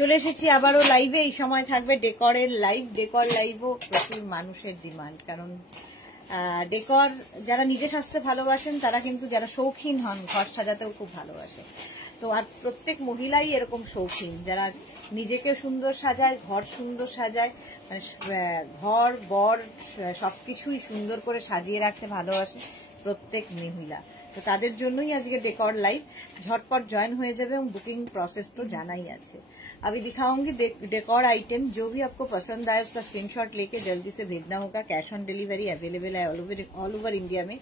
চলে এসেছি আবারও লাইভে। এই সময় থাকবে ডেকরের লাইভ। ডেকর লাইভও প্রচুর মানুষের ডিমান্ড, কারণ ডেকর যারা নিজে সাজতে ভালোবাসেন তারা কিন্তু যারা শৌখিন হন ঘর সাজাতেও খুব ভালোবাসে। তো আর প্রত্যেক মহিলাই এরকম শৌখিন, যারা নিজেকে সুন্দর সাজায়, ঘর সুন্দর সাজায়, মানে ঘর বর সবকিছুই সুন্দর করে সাজিয়ে রাখতে ভালোবাসে প্রত্যেক মহিলা। তো তাদের জন্যই আজকে डेकोर लाइव। झटपट ज्वाइन हो जाए और बुकिंग प्रोसेस तो जाना ही है। अभी दिखाऊंगी डेकोर आइटम, जो भी आपको पसंद आए उसका स्क्रीनशॉट लेके जल्दी से भेजना होगा। कैश ऑन डिलीवरी अवेलेबल है ऑल ओवर इंडिया में।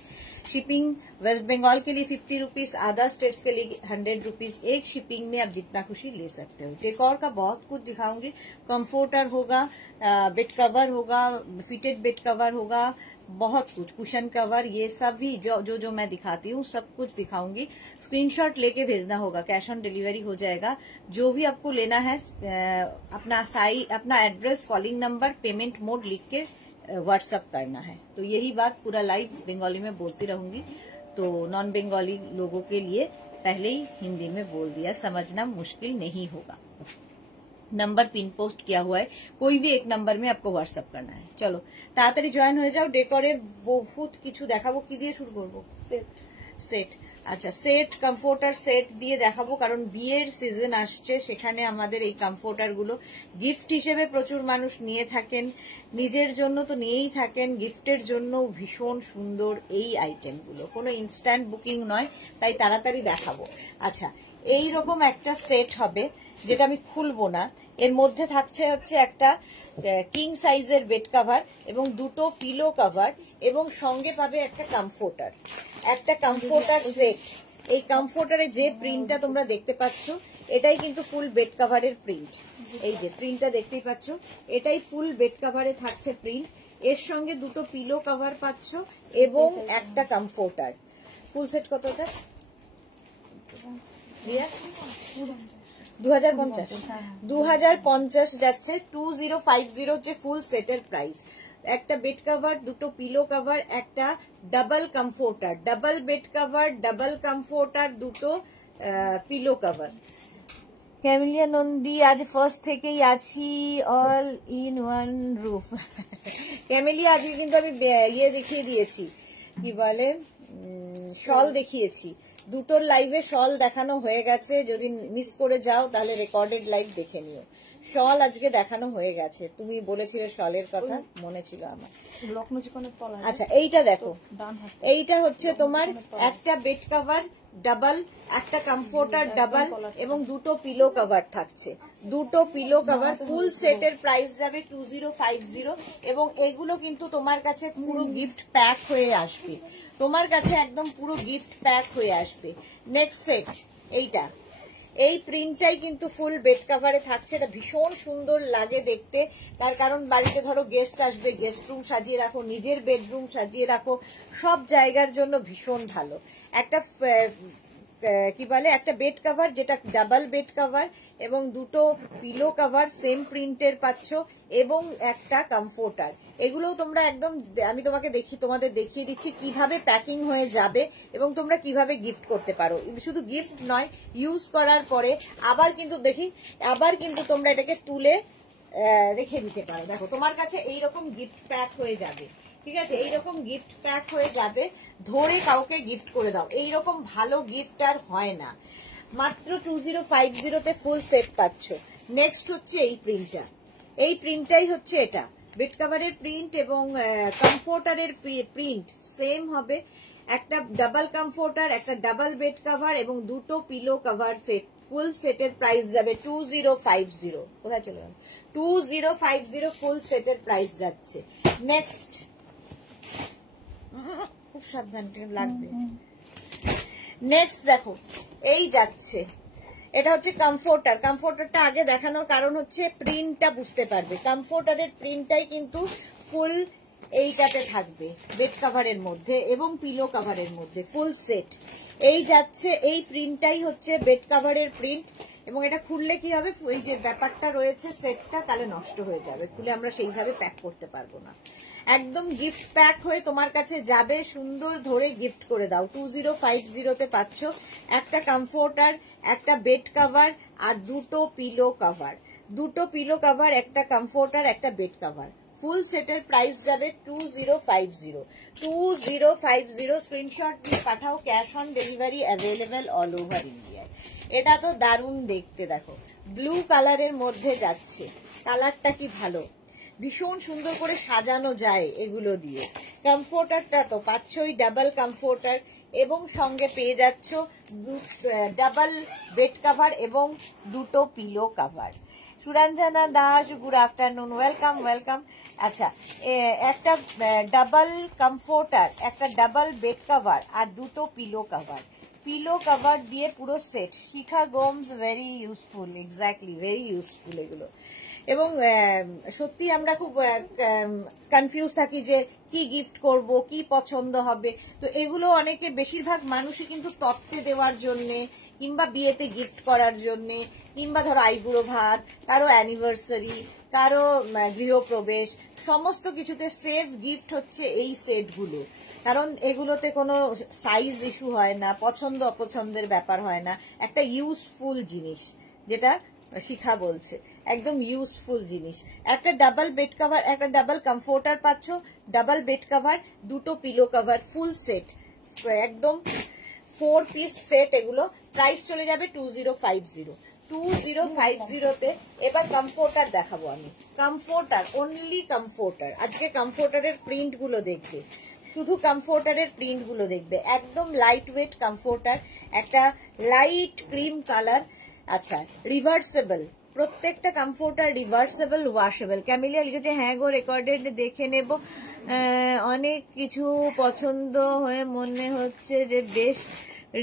शिपिंग वेस्ट बंगाल के लिए 50 रुपीज, अदर स्टेट्स के लिए 100 रुपीज। एक शिपिंग में आप जितना खुशी ले सकते हो। डेकोर का बहुत कुछ दिखाऊंगी। कंफर्टर होगा, बेड कवर होगा, फिटेड बेड कवर होगा, बहुत कुछ, कुशन कवर, ये सब भी जो मैं दिखाती हूँ सब कुछ दिखाऊंगी। स्क्रीनशॉट लेके भेजना होगा, कैश ऑन डिलीवरी हो जाएगा। जो भी आपको लेना है अपना address, calling number, payment mode लिख के व्हाट्सएप करना है। तो यही बात पूरा लाइव बंगाली में बोलती रहूंगी, तो नॉन बंगाली लोगों के लिए पहले ही हिंदी में बोल दिया, समझना मुश्किल नहीं होगा। नंबर पिन पोस्ट किया हुआ है, कोई भी एक नंबर में आपको व्हाट्सएप करना है। चलो ताड़ाताड़ी जॉइन हो जाओ। डेकोरेर बहुत किछु देखाबो। की दिए शुरू करबो? सेट। अच्छा, सेट कम्फर्टार सेट दिए देखाबो, कारण बिয়ের সিজন আসছে, সেখানে আমাদের এই কমফোর্টার গুলো গিফট হিসেবে প্রচুর মানুষ নিয়ে থাকেন, নিজের জন্য তো নিয়েই থাকেন, গিফটের জন্য ভীষণ সুন্দর এই আইটেমগুলো। কোনো ইনস্ট্যান্ট বুকিং নয়, তাই তাড়াতাড়ি দেখাবো। আচ্ছা, এই রকম একটা সেট হবে, যেটা আমি খুলবো না। এর মধ্যে থাকছে হচ্ছে একটা কিং সাইজের বেড কভার এবং দুটো পিলো কভার, এবং সঙ্গে পাবে একটা কমফোর্টার, একটা কমফোর্টার সেট। এই কমফোর্টারে যে প্রিন্টটা তোমরা দেখতে পাচ্ছ, এটাই কিন্তু ফুল বেড কভারের প্রিন্ট। এই যে প্রিন্টটা দেখতেই পাচ্ছ, এটাই ফুল বেড কভারে থাকছে প্রিন্ট। এর সঙ্গে দুটো পিলো কভার পাচ্ছ এবং একটা কমফোর্টার। ফুল সেট কতটা? 2050 যাচ্ছে। 2050 হচ্ছে ফুল সেটের প্রাইস। একটা বেড কভার, দুটো পিলো কভার, একটা double comforter, double bed cover, double comforter, দুটো পিলো কভার। ক্যামেলিয়া নন্দী, আজ ফার্স্ট থেকেই আছি, all in one roof. Camellia, আজকে কিন্তু আমি ইয়ে দেখিয়ে দিয়েছি, কি বলে, শল দেখিয়েছি। দুটোর লাইভে শল দেখানো হয়ে গেছে, যদি মিস করে যাও তাহলে রেকর্ডেড লাইভ দেখে নিও। শল আজকে দেখানো হয়ে গেছে, তুমি বলেছিলে শলের কথা, মনে ছিল আমার। আচ্ছা, এইটা দেখো, এইটা হচ্ছে তোমার একটা বেড কভার ডাবল, একটা কমফোর্টার ডাবল এবং দুটো পিলো কভার থাকছে। দুটো পিলো কভার ফুল সেটের প্রাইস যাবে 2050, এবং এগুলো কিন্তু তোমার কাছে পুরো গিফট প্যাক হয়ে আসবে, তোমার কাছে একদম পুরো গিফট প্যাক হয়ে আসবে। নেক্সট সেট এইটা, এই প্রিন্টটাই কিন্তু ফুল বেড কভারে থাকছে। এটা ভীষণ সুন্দর লাগে দেখতে, তার কারণ বাড়িতে ধরো গেস্ট আসবে, গেস্ট রুম সাজিয়ে রাখো, নিজের বেডরুম সাজিয়ে রাখো, সব জায়গার জন্য ভীষণ ভালো। একটা কি বলে, একটা বেড কভার যেটা ডাবল বেড কভার এবং দুটো পিলো কভার সেম প্রিন্টের পাচ্ছ, এবং একটা কমফোর্টার। এগুলোও তোমরা একদম, আমি তোমাদের দেখিয়ে দিচ্ছি কিভাবে প্যাকিং হয়ে যাবে এবং তোমরা কিভাবে গিফট করতে পারো। শুধু গিফট নয়, ইউজ করার পরে আবার কিন্তু তোমরা এটাকে তুলে রেখে দিতে পারো। দেখো, তোমার কাছে এইরকম গিফট প্যাক হয়ে যাবে, ঠিক আছে, এইরকম গিফট প্যাক হয়ে যাবে। ধরে কাউকে গিফট করে দাও, এইরকম ভালো গিফট আর হয় না। মাত্র 2050 ফুল সেট পাচ্ছ। নেক্সট হচ্ছে এই প্রিন্টটা, এই প্রিন্টটাই হচ্ছে এটা, বেড কভারের প্রিন্ট এবং কমফোর্টারের প্রিন্ট সেম হবে। একটা ডাবল কমফোর্টার, একটা ডাবল বেড কভার এবং দুটো পিলো কভার সেট। ফুল সেটের প্রাইস যাবে 2050। কোথায় চলে গেল? 2050 ফুল সেটের প্রাইস যাচ্ছে। নেক্সট, খুব সাবধান লাগবে। নেক্সট দেখো, এই যাচ্ছে, এটা হচ্ছে কমফোর্টার। কমফোর্টারটা আগে দেখানোর কারণ হচ্ছে প্রিন্টটা বুঝতে পারবে। কমফোর্টারের প্রিন্টটাই কিন্তু ফুল এইটাতে থাকবে, বেড কভারের মধ্যে এবং পিলো কভারের মধ্যে ফুল সেট। এই যাচ্ছে, এই প্রিন্টটাই হচ্ছে বেড কভারের প্রিন্ট, এবং এটা খুললে কি হবে, এই যে ব্যাপারটা রয়েছে সেটটা, তাহলে নষ্ট হয়ে যাবে, খুলে আমরা সেইভাবে প্যাক করতে পারবো না। একদম গিফট প্যাক হয়ে তোমার কাছে যাবে, সুন্দর ধরে গিফট করে দাও। 2050 তে পাচ্ছ একটা কমফোর্টার, একটা বেড কভার আর দুটো পিলো কভার, দুটো পিলো কভার, একটা কমফোর্টার, একটা বেড কভার। ফুল সেটের প্রাইস যাবে 2050। 2050 স্ক্রিনশট দিয়ে পাঠাও, cash on delivery available all over ইন্ডিয়ায়। এটা তো দারুণ দেখতে, দেখো ব্লু কালারের মধ্যে যাচ্ছে, কালারটা কি ভালো, ভীষণ সুন্দর করে সাজানো যায় এগুলো দিয়ে। কমফোর্টারটা তো পাচ্ছই, ডাবল কমফোর্টার, এবং সঙ্গে পেয়ে যাচ্ছ ডাবল বেড কভার এবং দুটো pillow cover. Suranjana Das, good afternoon, welcome welcome. আচ্ছা, একটা ডাবল কমফোর্টার, একটা ডাবল বেড কভার আর দুটো পিলো কভার, পিলো কভার দিয়ে পুরো সেট। Shikha Gomes, very useful, exactly very useful এগুলো। এবং সত্যি আমরা খুব কনফিউজ থাকি যে কি গিফট করব, কি পছন্দ হবে। তো এগুলো অনেকে, বেশিরভাগ মানুষই কিন্তু তত্ত্বে দেওয়ার জন্যে, কিংবা বিয়েতে গিফট করার জন্যে, কিংবা ধরো আইবুড়ো ভাত, কারো অ্যানিভার্সারি, কারো গৃহপ্রবেশ, সমস্ত কিছুতে সেফ গিফট হচ্ছে এই সেটগুলো। কারণ এগুলোতে কোনো সাইজ ইস্যু হয় না, পছন্দ অপছন্দের ব্যাপার হয় না, একটা ইউজফুল জিনিস, যেটা শিখা বলছে, একদম ইউজফুল জিনিস। একটা ডাবল বেড কভার, একটা ডাবল কমফোর্টার পাচ্ছ, ডাবল বেড কভার, দুটো পিলো কভার, ফুল সেট, একদম 4 পিস সেট। এগুলো প্রাইস চলে যাবে 2050। 2050তে এবার কমফোর্টার দেখাবো আমি। Comforter, only comforter. আজকে কমফোর্টারের প্রিন্ট গুলো দেখবে, শুধু কমফোর্টারের প্রিন্ট গুলো দেখবে, একদম লাইট ওয়েট কমফোর্টার, একটা লাইট ক্রিম কালার। আচ্ছা, রিভার্সেবল, প্রত্যেকটা কমফোর্টার রিভার্সেবল, ওয়াশেবল। ক্যামিলিয়া লিখেছে হ্যাঁ গো, রেকর্ডেড দেখে নেব, অনেক কিছু পছন্দ হয়ে মনে হচ্ছে যে বেশ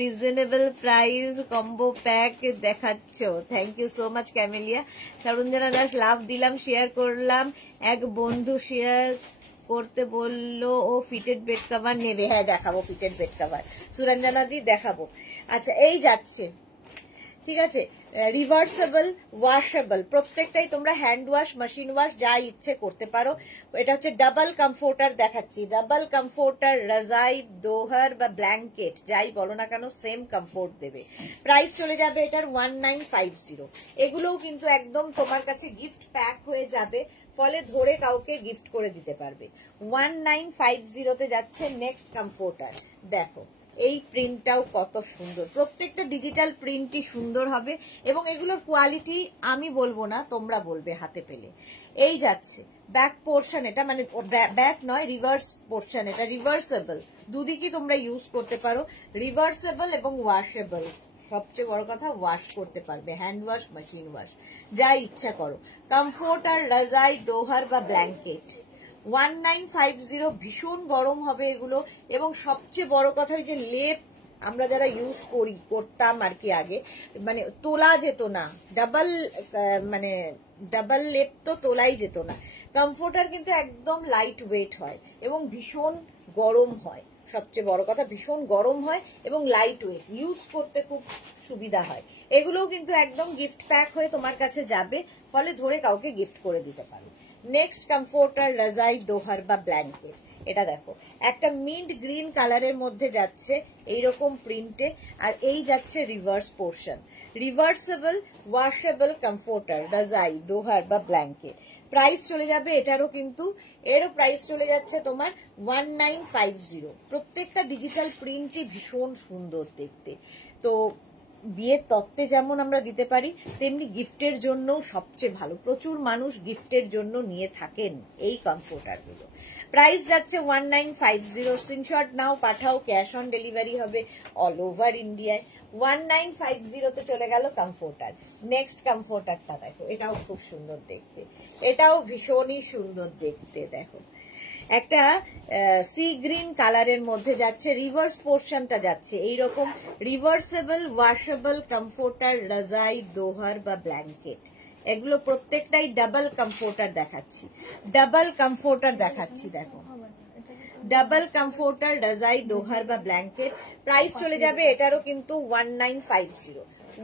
রিজনেবল প্রাইস, কম্বো প্যাক দেখাচ্ছ। Thank you so much Camellia. Suranjana Das, love দিলাম, শেয়ার করলাম, এক বন্ধু শেয়ার করতে বললো ও ফিটেড বেড কভার নেবে। হ্যাঁ দেখাবো ফিটেড বেড কভার, সুরঞ্জনা দি দেখাবো। আচ্ছা, এই যাচ্ছে, ঠিক আছে, রিভার্সেবল, ওয়াশেবল, প্রত্যেকটাই তোমরা হ্যান্ড ওয়াশ, মেশিন ওয়াশ যা ইচ্ছে করতে পারো। এটা হচ্ছে ডাবল কমফোর্টার দেখাচ্ছি, ডাবল কমফোর্টার, রাজাই, দোহার বা ব্ল্যাঙ্কেট যাই বলো না কেন, সেম কমফোর্ট দেবে। প্রাইস চলে যাবে এটার 1950। এগুলোও কিন্তু একদম তোমার কাছে গিফট প্যাক হয়ে যাবে, ফলে ধরে কাউকে গিফট করে দিতে পারবে। 1950তে যাচ্ছে নেক্সট কমফোর্টার। দেখো এই প্রিন্টটাও কত সুন্দর, প্রত্যেকটা ডিজিটাল প্রিন্টই সুন্দর হবে, এবং এগুলোর কোয়ালিটি আমি বলবো না, তোমরা বলবে হাতে পেলে। এই যাচ্ছে ব্যাক পোর্শন, এটা মানে ব্যাক নয়, রিভার্স পোর্শন, এটা রিভার্সেবল, দুদিকই তোমরা ইউজ করতে পারো, রিভার্সেবল এবং ওয়াশেবল। সবচেয়ে বড় কথা, ওয়াশ করতে পারবে, হ্যান্ড ওয়াশ, মেশিন ওয়াশ, যা ইচ্ছা করো। কমফোর্টার, রাজাই, দোহার বা ব্ল্যাঙ্কেট, 1950। ভীষণ গরম হবে এগুলো, এবং সবচেয়ে বড় কথা ওই যে লেপ আমরা যারা ইউজ করতাম আর কি আগে, মানে তোলা যেত না, ডাবল মানে ডাবল লেপ তো তোলাই যেত না। কমফোর্টার কিন্তু একদম লাইট ওয়েট হয় এবং ভীষণ গরম হয়, সবচেয়ে বড় কথা ভীষণ গরম হয় এবং লাইট ওয়েট, ইউজ করতে খুব সুবিধা হয়। এগুলোও কিন্তু একদম গিফট প্যাক হয়ে তোমার কাছে যাবে, ফলে ধরে কাউকে গিফট করে দিতে পারো। নেক্সট কমফোর্টার, রাজাই, দোহার বা ব্ল্যাঙ্কেট। এটা দেখো একটা মিন্ট গ্রিন কালারের মধ্যে যাচ্ছে এইরকম প্রিন্টে, আর এই যাচ্ছে reverse portion. Reversible, washable comforter, রাজাই, দোহার বা ব্ল্যাঙ্কেট। প্রাইস চলে যাবে এটারও কিন্তু, এরও প্রাইস চলে যাচ্ছে তোমার 1950। প্রত্যেকটা ডিজিটাল প্রিন্টই ভীষণ সুন্দর দেখতে। তো বিয়ের তত্ত্বে যেমন আমরা দিতে পারি, তেমনি গিফটের জন্য সবচেয়ে ভালো, প্রচুর মানুষ গিফটের জন্য নিয়ে থাকেন এই কমফোর্টারগুলো। প্রাইস যাচ্ছে 1950। স্ক্রিনশট নাও, পাঠাও, ক্যাশ অন ডেলিভারি হবে অল ওভার ইন্ডিয়ায়। 1950তে চলে গেল কমফোর্টার। নেক্সট কমফোর্টারটা দেখো, এটাও খুব সুন্দর দেখতে, এটাও ভীষণই সুন্দর দেখতে। দেখো একটা সি গ্রিন কালারের মধ্যে যাচ্ছে, রিভার্স পোর্শনটা যাচ্ছে এইরকম, রিভার্সেবল, ওয়াশেবল কমফোর্টার, রাজাই, দোহার বা ব্ল্যাঙ্কেট। এগুলো প্রত্যেকটাই ডাবল কমফোর্টার দেখাচ্ছি, ডাবল কমফোর্টার দেখাচ্ছি। দেখো ডাবল কমফোর্টার, রাজাই, দোহার বা ব্ল্যাঙ্কেট। প্রাইস চলে যাবে এটারও কিন্তু 1950।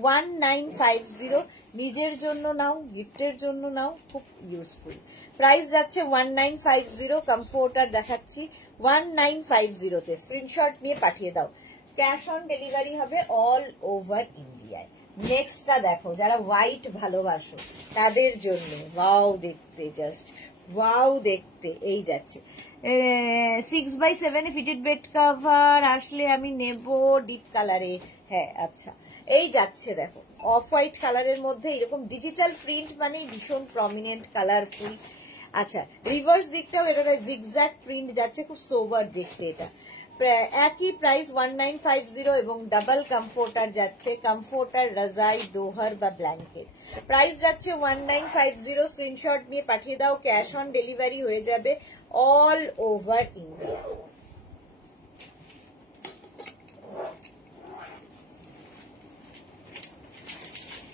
1950, নিজের জন্য নাও, গিফটের জন্য নাও, খুব ইউজফুল। প্রাইস যাচ্ছে 1950। কমফোর্টার দেখাচ্ছি 1950তে, স্ক্রিনশট নিয়ে পাঠিয়ে দাও। ক্যাশ অন ডেলিভারি হবে অল ওভার ইন্ডিয়ায়। নেক্সটটা দেখো, যারা হোয়াইট ভালোবাসো তাদের জন্য ওয়াও দেখতে, জাস্ট ওয়াও দেখতে। এই যাচ্ছে 6x7 ফিটেড বেড কভার, আসলে আমি নেব ডিপ কালারে। হ্যাঁ আচ্ছা, এই যাচ্ছে দেখো অফ হোয়াইট কালারের মধ্যে এরকম ডিজিটাল প্রিন্ট, মানে ভীষণ প্রমিনেন্ট কালারফুল। আচ্ছা, রিভার্স দিকটাও এটা জিগজ্যাগ প্রিন্ট যাচ্ছে, খুব সোবার দেখতে। এটা একই প্রাইস 1950 এবং ডাবল কমফোর্টার যাচ্ছে, কমফোর্টার রাজাই দোহার বা ব্ল্যাঙ্কেট। প্রাইস যাচ্ছে 1950, স্ক্রিনশট নিয়ে পাঠিয়ে দাও, ক্যাশ অন ডেলিভারি হয়ে যাবে অল ওভার ইন্ডিয়া।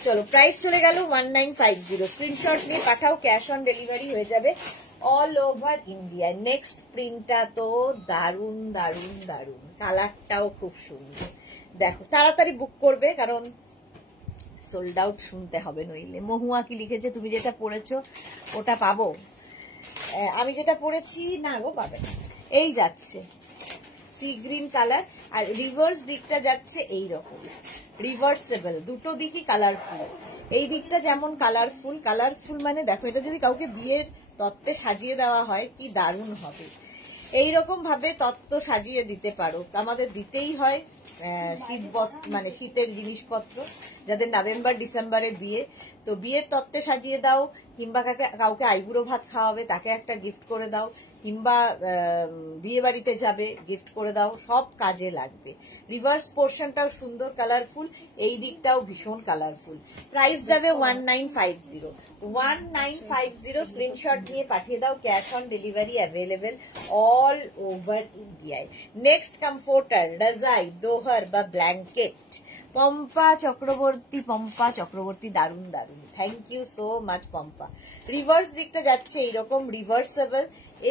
চলো প্রাইস চলে গেল 1950, স্ক্রিনশট নিয়ে পাঠাও, ক্যাশ অন ডেলিভারি হয়ে যাবে অল ওভার ইন্ডিয়া। নেক্সট প্রিন্টটা তো দারুন দারুন দারুন, কালারটাও খুব সুন্দর। দেখো তাড়াতাড়ি বুক করবে, কারণ সোল্ড আউট শুনতে হবে নইলে। মহুয়া কি লিখেছে, তুমি যেটা পড়েছো ওটা পাবো? আমি যেটা পড়েছি না গো, পাবে। এই যাচ্ছে সি গ্রিন কালার, আর রিভার্স দিকটা যাচ্ছে এইরকম রিভার্সেবল, দুটো দিকই কালারফুল। এই দিকটা যেমন কালারফুল, কালারফুল মানে দেখো, এটা যদি কাউকে বিয়ের তত্ত্বে সাজিয়ে দেওয়া হয় কি দারুণ হবে। এইরকম ভাবে তত্ত্ব সাজিয়ে দিতে পারো, আমাদের দিতেই হয় শীত মানে শীতের জিনিসপত্র, যাদের নভেম্বর ডিসেম্বরে বিয়ে, তো বিয়ের তত্ত্বে সাজিয়ে দাও, কিংবা কাউকে আইবুড়ো ভাত খাওয়াবে তাকে একটা গিফট করে দাও, কিংবা বিয়ে বাড়িতে যাবে গিফট করে দাও, সব কাজে লাগবে। রিভার্স পোর্শনটাও সুন্দর কালারফুল, এই দিকটাও ভীষণ কালারফুল। প্রাইস যাবে 1950, 1950, স্ক্রিনশট নিয়ে পাঠিয়ে দাও, cash on delivery available all over ইন্ডিয়ায়। নেক্সট কমফোর্টার রাজাই দোহার বা ব্ল্যাঙ্কেট, পম্পা চক্রবর্তী, দারুন দারুন, thank you so much Pompa. Reverse দিকটা যাচ্ছে এইরকম রিভার্সেবল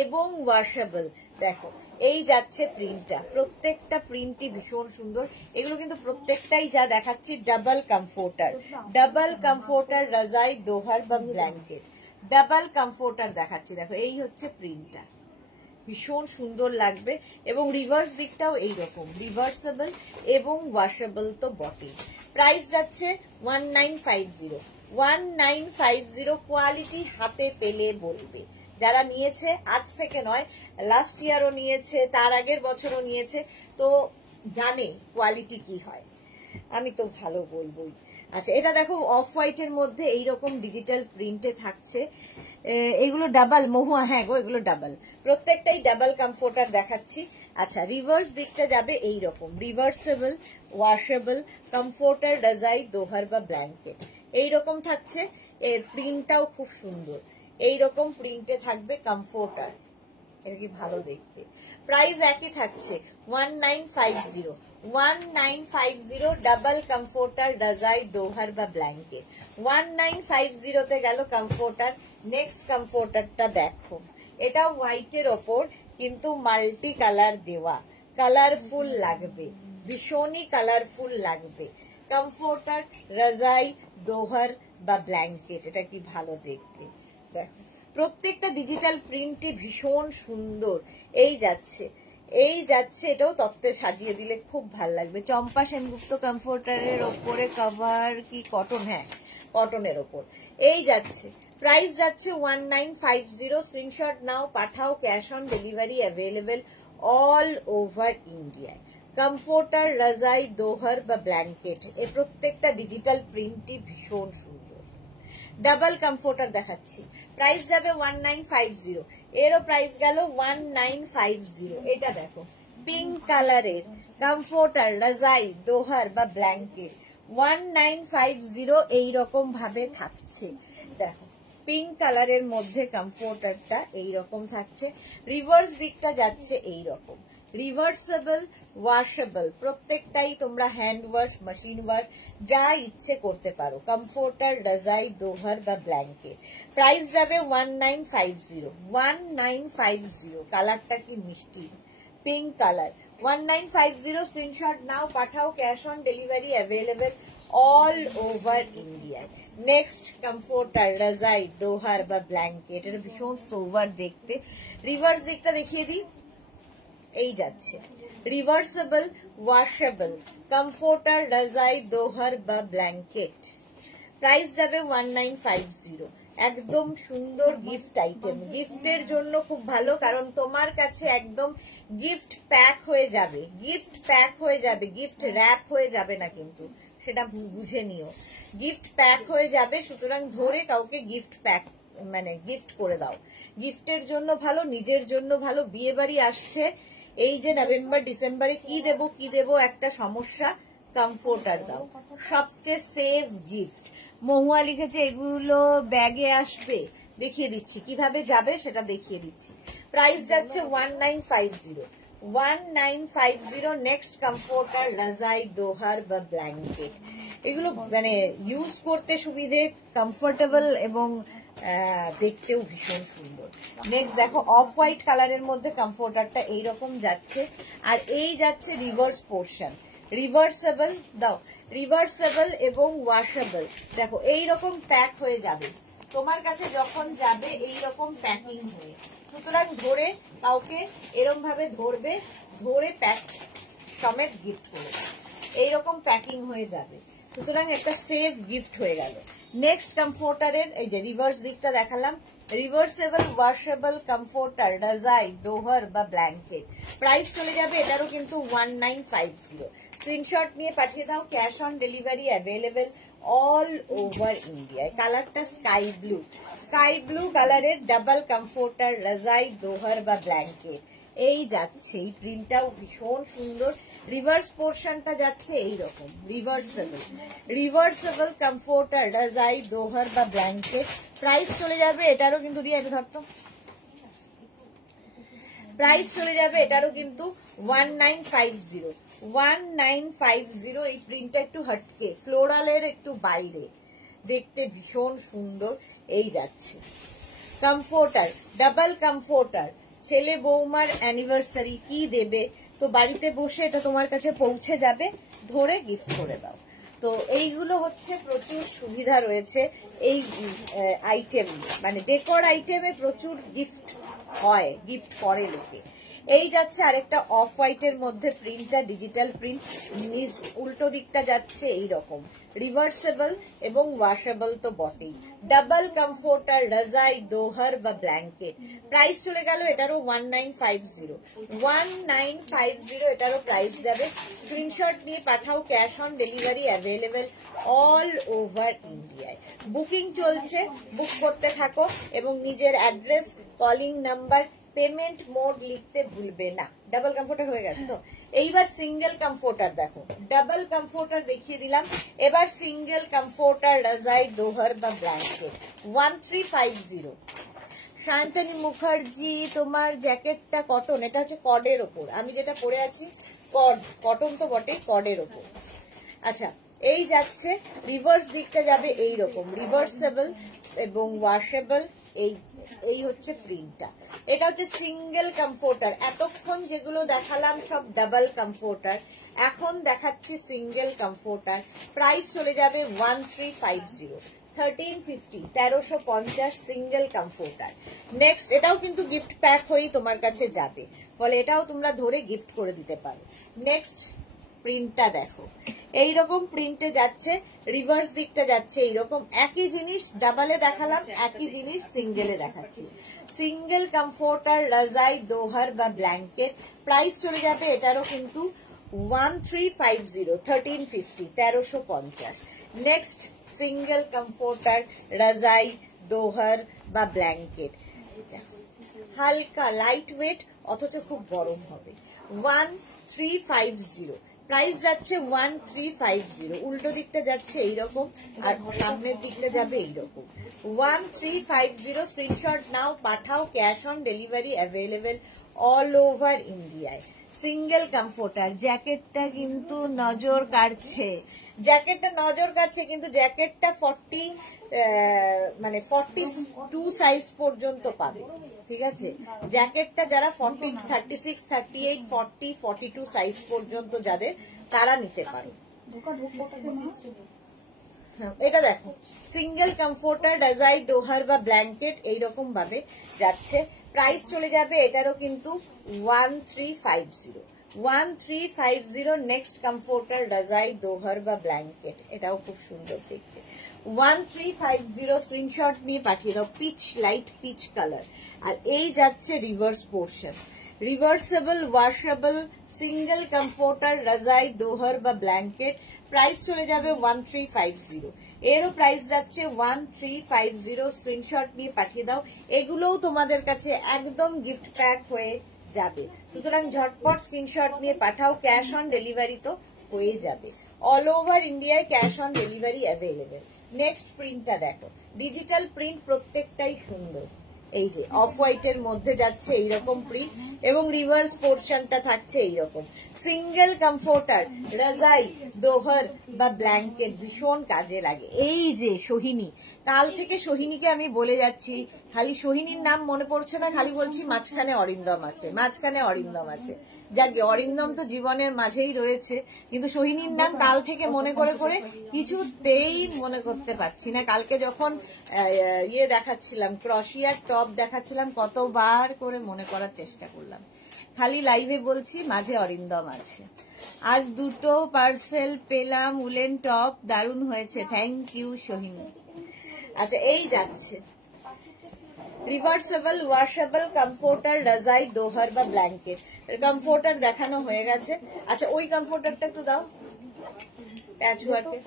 এবং ওয়াশেবল। দেখো এই যাচ্ছে প্রিন্টটা, প্রত্যেকটা প্রিন্টই ভীষণ সুন্দর। এগুলো কিন্তু প্রত্যেকটাই যা দেখাচ্ছি ডাবল কমফোর্টার রাজাই দোহার বা ব্ল্যাঙ্কেট, ডাবল কমফোর্টার দেখাচ্ছি। দেখো এই হচ্ছে প্রিন্টটা, ভীষণ সুন্দর লাগবে। এবং রিভার্স দিকটাও এইরকম রিভার্সেবল এবং ওয়াশেবল তো বটেই। প্রাইস যাচ্ছে 1950, 1950। কোয়ালিটি হাতে পেলে বলবে, যারা নিয়েছে আজ থেকে নয়, লাস্ট ইয়ারও নিয়েছে, তার আগের বছরও নিয়েছে, তো জানে কোয়ালিটি কি হয়। আমি তো ভালো বলবোই। আচ্ছা, এটা দেখো অফ হোয়াইটের মধ্যে এইরকম ডিজিটাল প্রিন্টে থাকছে, এগুলো ডাবল মহুয়া, হ্যাঁ গো এগুলো ডাবল, প্রত্যেকটাই ডাবল কমফোর্টার দেখাচ্ছি। আচ্ছা, রিভার্স দিকটা যাবে এইরকম রিভার্সেবল, ওয়াশেবল, কমফোর্টার রাজাই দোহার বা ব্ল্যাঙ্কেট, এইরকম থাকছে। এর প্রিন্টটাও খুব সুন্দর, এইরকম প্রিন্টে থাকবে কমফোর্টার, এটা কি ভালো দেখতে। প্রাইস একই থাকছে 1950, 1950, ডাবল কমফোর্টার রাজাই দোহার বা ব্ল্যাঙ্কেট। 1950 তে গেল কমফোর্টার। নেক্সট কমফোর্টারটা দেখো, এটা হোয়াইটের ওপর কিন্তু মাল্টি কালার দেওয়া, কালারফুল লাগবে, ভীষণই কালারফুল লাগবে। কমফোর্টার রাজাই দোহার বা ব্ল্যাঙ্কেট, এটা কি ভালো দেখতে। দেখো প্রত্যেকটা ডিজিটাল প্রিন্টই ভীষণ সুন্দর। এই যাচ্ছে এটাও তত্ত্বে সাজিয়ে দিলে খুব ভাল লাগবে। চম্পা সেনগুপ্ত কমফোর্টারের ওপরে কভার কি কটন? হ্যাঁ কটনের ওপর। এই যাচ্ছে, প্রাইস যাচ্ছে 1950, স্ক্রিনশট নাও পাঠাও, cash on delivery available all over ইন্ডিয়ায়। কমফোর্টার রাজাই দোহার বা ব্ল্যাঙ্কেট, এর প্রত্যেকটা ডিজিটাল প্রিন্টই ভীষণ সুন্দর। ডাবল কমফোর্টার দেখাচ্ছি, প্রাইস যাবে 1950, এরও প্রাইস গেল 1950। এটা দেখো পিঙ্ক কালারের কমফোর্টার রাজাই দোহার বা ব্ল্যাঙ্কেট, 1950 এইরকম ভাবে থাকছে। দেখো পিঙ্ক কালারের মধ্যে কমফোর্টারটা এইরকম থাকছে। রিভার্স দিকটা যাচ্ছে এইরকম রিভার্সেবল, ওয়াশেবল, প্রত্যেকটাই তোমরা হ্যান্ড ওয়াশ, মেশিন ওয়াশ যা ইচ্ছে করতে পারো। কমফোর্টার রাজাই দোহার বা ব্ল্যাঙ্কেট, প্রাইস যাবে 1950, 1950। কালারটা কি মিষ্টি, পিঙ্ক কালার, 1950। স্ক্রিনশট নাও পাঠাও, cash on delivery available all over ইন্ডিয়ায়। নেক্সট কমফোর্টার রাজাই দোহার বা ব্ল্যাঙ্কেট, এটা ভীষণ সোভার দেখতে। রিভার্স দিকটা দেখিয়ে দিই, এই যাচ্ছে রিভার্সেবল ওয়াশেবল কমফোর্টার রাজাই দোহার বা ব্ল্যাঙ্কেট। প্রাইস যাবে 1950। একদম সুন্দর গিফট আইটেম, গিফটের জন্য খুব ভালো, কারণ তোমার কাছে একদম গিফট প্যাক হয়ে যাবে, গিফট প্যাক হয়ে যাবে, গিফট র্যাপ হয়ে যাবে না, কিন্তু সেটা বুঝে নিও, গিফট প্যাক হয়ে যাবে। সুতরাং ধরে কাউকে গিফট প্যাক মানে গিফট করে দাও, গিফটের জন্য ভালো, নিজের জন্য ভালো। বিয়ে বাড়ি আসছে, এই যে নভেম্বর ডিসেম্বরে কি দেব একটা সমস্যা, কমফোর্টার দাও, সবচেয়ে সেফ গিফট। মহুয়া লিখেছে এগুলো ব্যাগে আসবে, দেখিয়ে দিচ্ছি কিভাবে যাবে, সেটা দেখিয়ে দিচ্ছি। প্রাইস যাচ্ছে 1950, 1950। নেক্সট কমফোর্টার রাজাই দোহার বা ব্ল্যাঙ্কেট, এগুলো মানে ইউজ করতে সুবিধে, কমফোর্টেবল এবং দেখতেও ভীষণ সুন্দর। নেক্সট দেখো অফ হোয়াইট কালারের মধ্যে কমফোর্টারটা এইরকম যাচ্ছে, আর এই যাচ্ছে রিভার্স পোর্শন, রিভার্সেবল দাও, রিভার্সেবল এবং ওয়াশেবল। দেখো এইরকম প্যাক হয়ে যাবে তোমার কাছে যখন যাবে, এইরকম প্যাকিং হয়ে। সুতরাং ধরে কাউকে এরকম ভাবে ধরবে, ধরে প্যাক সমেত গিফট করবে, এইরকম প্যাকিং হয়ে যাবে। সুতরাং একটা সেফ গিফট হয়ে গেল। নেক্সট কমফোর্টারের এই যে রিভার্স দিকটা দেখালাম, রিভার্সেবল ওয়াশেবল কমফোর্টার রাজাই দোহার বা ব্ল্যাঙ্কেট। প্রাইস চলে যাবে এটারও কিন্তু 1950। স্ক্রিনশট নিয়ে পাঠিয়ে দাও, cash on delivery available all over ইন্ডিয়ায়। কালারটা স্কাই ব্লু কালারের ডাবল কমফোর্টার রাজাই দোহার বা ব্ল্যাঙ্কেট। এই যাচ্ছে, এই প্রিন্টটাও ভীষণ সুন্দর, রিভার্স পোর্শনটা যাচ্ছে এইরকম, রিভার্সেবল কমফোর্টার রাজাই দোহার বা ব্ল্যাঙ্কেট। প্রাইস চলে যাবে এটারও কিন্তু, এটা ধরতো, প্রাইস চলে যাবে এটারও কিন্তু 1950, 1950। এই প্রিন্টটা একটু হটকে, ফ্লোরালের একটু বাইরে, দেখতে ভীষণ সুন্দর। এই যাচ্ছে কমফোর্টার, ডাবল কমফোর্টার, ছেলে বৌমার অ্যানিভার্সারি কি দেবে, তো বাড়িতে বসে এটা তোমার কাছে পৌঁছে যাবে, ধরে গিফট করে দাও। তো এইগুলো হচ্ছে প্রচুর সুবিধা রয়েছে এই আইটেম, মানে ডেকোর আইটেমে প্রচুর গিফট হয়, গিফট করে লোকে। এই যাচ্ছে আরেকটা অফ হোয়াইটের মধ্যে প্রিন্টটা, ডিজিটাল প্রিন্ট, উল্টো দিকটা যাচ্ছে এইরকম, রিভার্সেবল এবং ওয়াশেবল তো বটেই। ডাবল কমফোর্টার রাজাই দোহার বা ব্ল্যাঙ্কেট। প্রাইস চলে গেল এটারও 1950, 1950 এটারও প্রাইস যাবে। স্ক্রিনশট নিয়ে পাঠাও, cash on delivery available all over ইন্ডিয়ায়। বুকিং চলছে, বুক করতে থাকো এবং নিজের address, calling number, payment mode লিখতে ভুলবে না। ডাবল কমফোর্টার হয়ে গেছে তো, এইবার সিঙ্গেল কমফোর্টার দেখো, ডাবল কমফোর্টার দেখিয়ে দিলাম, এবার সিঙ্গেল কমফোর্টার রাজাই দোহার বা ব্ল্যাঙ্কেট 1350। শান্তনী মুখার্জি তোমার জ্যাকেটটা কটন, এটা হচ্ছে কডের ওপর, আমি যেটা পরে আছি কটন তো বটে, কডের ওপর। আচ্ছা এই যাচ্ছে, রিভার্স দিকটা যাবে এইরকম, রিভার্সেবল এবং ওয়াশেবল। এই হচ্ছে প্রিন্টটা, এটা হচ্ছে সিঙ্গেল কমফোর্টার। এতক্ষণ যেগুলো দেখালাম সব ডাবল কমফোর্টার, এখন দেখাচ্ছি সিঙ্গেল কমফোর্টার। প্রাইস চলে যাবে 1350, 1350, 1350 সিঙ্গেল কমফোর্টার। নেক্সট এটাও কিন্তু গিফট প্যাক হয়েই তোমার কাছে যাবে, ফলে এটাও তোমরা ধরে গিফট করে দিতে পারো। নেক্সট প্রিন্টটা দেখো, এইরকম প্রিন্টে যাচ্ছে, রিভার্স দিকটা যাচ্ছে এইরকম, একই জিনিস ডাবলে দেখালাম, একই জিনিস সিঙ্গেলে দেখাচ্ছি। সিঙ্গেল কমফোর্টার রাজাই দোহার বা ব্ল্যাঙ্কেট। প্রাইস চলে যাবে এটারও কিন্তু 1350, 1350, 1350। নেক্সট সিঙ্গেল কমফোর্টার রাজাই দোহার বা ব্ল্যাঙ্কেট, হালকা লাইট ওয়েট অথচ খুব গরম হবে, 1350। প্রাইস যাচ্ছে 1350, উল্টো দিকটা যাচ্ছে এইরকম আর সামনের দিকটা যাবে এইরকম, 1350। স্ক্রিনশট নাও, পাঠাও, cash on delivery available all over ইন্ডিয়ায়। Single comforter. জ্যাকেটটা কিন্তু নজর কাটছে, জ্যাকেটটা নজর কাটছে, কিন্তু জ্যাকেটটা 42 সাইজ পর্যন্ত পাবে, ঠিক আছে। জ্যাকেটটা যারা 40, 36, 38, 40, 42 সাইজ পর্যন্ত যাদের, তারা নিতে পারো। এটা দেখো সিঙ্গেল কমফোর্টার রাজাই দোহার বা ব্ল্যাঙ্কেট, এইরকম ভাবে যাচ্ছে। প্রাইস চলে যাবে এটারও কিন্তু 1350, 1350 নেক্সট কমফোর্টার রাজাই দোহর বা ব্ল্যাঙ্কেট, এটাও খুব সুন্দর দেখতে। 1350 স্ক্রিনশট নিয়ে পাঠিয়ে দাও। Peach, light peach colour. আর এই যাচ্ছে reverse portion, reversible washable single comforter রাজাই দোহর বা ব্ল্যাঙ্কেট। প্রাইস চলে যাবে 1350। এরও প্রাইস যাচ্ছে 1350। স্ক্রিনশট নিয়ে পাঠিয়ে দাও। এগুলোও তোমাদের কাছে একদম গিফট প্যাক হয়ে যাবে, সুতরাং ঝটপট স্ক্রিনশট নিয়ে পাঠাও। ক্যাশ অন ডেলিভারি তো হয়ে যাবে, অল ওভার ইন্ডিয়ায় cash on delivery available. Next প্রিন্টটা দেখো, ডিজিটাল প্রিন্ট, প্রত্যেকটাই সুন্দর। এই যে অফ হোয়াইটের মধ্যে যাচ্ছে এইরকম প্রিন্ট এবং রিভার্স পোর্শনটা থাকছে এইরকম। সিঙ্গেল কমফোর্টার রাজাই দোহর বা ব্ল্যাঙ্কেট ভীষণ কাজে লাগে। এই যে সোহিনী, কাল থেকে সোহিনীকে আমি বলে যাচ্ছি, খালি সোহিনীর নাম মনে পড়ছে না, খালি বলছি মাঝখানে অরিন্দম আছে, মাঝখানে অরিন্দম আছে। যাকে অরিন্দম তো জীবনের মাঝেই রয়েছে, কিন্তু সোহিনীর নাম কাল থেকে মনে করে করে কিছুতেই মনে করতে পারছি না। কালকে যখন ইয়ে দেখাচ্ছিলাম, ক্রশিয়ার টপ দেখাচ্ছিলাম, কতবার করে মনে করার চেষ্টা করলাম, খালি লাইভে বলছি মাঝে অরিন্দম আছে। আজ দুটো পার্সেল পেলাম, উলেন টপ দারুণ হয়েছে, থ্যাংক ইউ সোহিনী। আচ্ছা, এই যাচ্ছে রিভার্সেবল ওয়াশেবল কমফোর্টার রাজাই দোহর বা ব্ল্যাঙ্কেট। কমফোর্টার দেখানো হয়ে গেছে। আচ্ছা, ওই কমফোর্টারটা একটু দাও, প্যাচ ওয়ার্কের।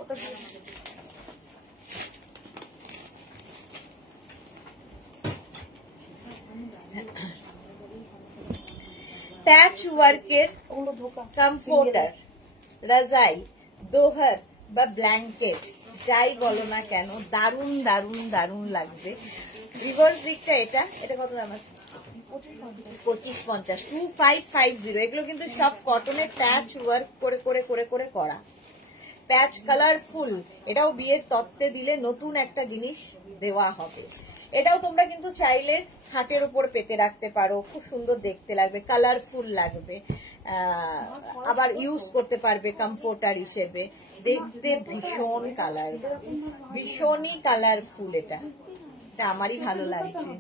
প্যাচ ওয়ার্কের কমফোর্টার রাজাই দোহর বা ব্ল্যাঙ্কেট, যাই বলো না কেন দারুণ দারুণ দারুণ লাগবে। রিভার্স দিকটা এটা, এটা কত দাম আছে? 2550, 2550। এগুলো কিন্তু সব কটনের প্যাচ ওয়ার্ক করে করে করে করে করা, প্যাচ কালারফুল। এটাও বিয়ের তত্ত্বে দিলে নতুন একটা জিনিস দেওয়া হবে। এটাও তোমরা কিন্তু চাইলে খাটের উপর পেতে রাখতে পারো, খুব সুন্দর দেখতে লাগবে, কালারফুল লাগবে, আবার ইউজ করতে পারবে কমফোর্টার হিসেবে। দেখতে ভীষণ কালারফুল, ভীষণই কালারফুল। এটা আমারই ভালো লাগছে।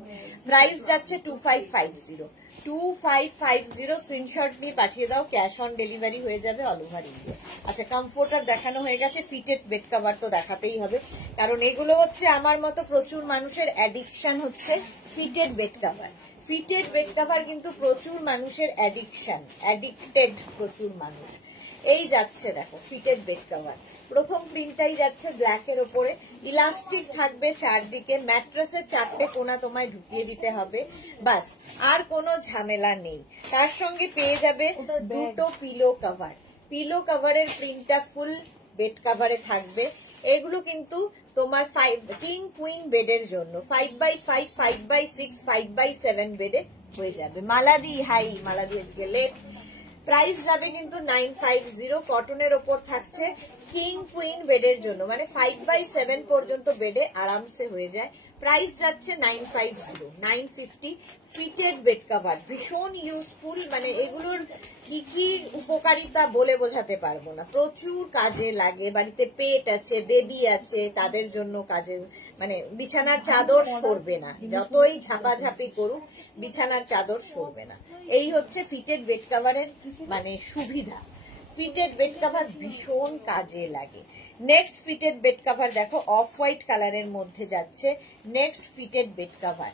প্রাইস যাচ্ছে 2550, 2550। স্ক্রিনশট নিয়ে পাঠিয়ে দাও, ক্যাশ অন ডেলিভারি হয়ে যাবে অল ওভার ইন্ডিয়া। আচ্ছা, কমফোর্টার দেখানো হয়ে গেছে, ফিটেড বেড কভার তো দেখাতেই হবে, কারণ এগুলো হচ্ছে আমার মতো প্রচুর মানুষের অ্যাডিকশন হচ্ছে fitted bed cover. Fitted bed cover কিন্তু প্রচুর মানুষের অ্যাডিকশন, অ্যাডিক্টেড প্রচুর মানুষ। এই যাচ্ছে দেখো ফিটেড বেড কভার, প্রথম প্রিন্টটাই যাচ্ছে ব্ল্যাকের ওপরে, ইলাস্টিক থাকবে চারদিকে, ম্যাট্রেসের 4টে কোণা তোমায় ঢুকিয়ে দিতে হবে, বাস, আর কোনো ঝামেলা নেই। তার সঙ্গে পেয়ে যাবে দুটো পিলো কভার। পিলো কভারের প্রিন্টটা ফুল বেড কভারে থাকবে। এগুলো কিন্তু তোমার কিং কুইন বেডের জন্য 5x5, 5x6, 5x7 বেডে হয়ে যাবে। মালাদি, হাই মালাদি, আজকে লেট। প্রাইস যাবে কিন্তু 950, কটনের ওপর থাকছে, কিং কুইন বেডের জন্য, মানে 5x7 পর্যন্ত বেডে আরামসে হয়ে যায়। প্রাইস যাচ্ছে 950, 950। ফিটেড বেড কভার ভীষণ ইউজফুল, মানে এগুলোর কি কি উপকারিতা বলে বোঝাতে পারবো না, প্রচুর কাজে লাগে। বাড়িতে পেট আছে, বেবি আছে, তাদের জন্য কাজে, মানে বিছানার চাদর সরবে না, যতই ঝাপাঝাপি করুক বিছানার চাদর সরবে না। এই হচ্ছে ফিটেড বেড কভারের মানে সুবিধা। ফিটেড বেড কভার ভীষণ কাজে লাগে। নেক্সট ফিটেড বেড কভার দেখো, অফ হোয়াইট কালারের মধ্যে যাচ্ছে next fitted bed cover.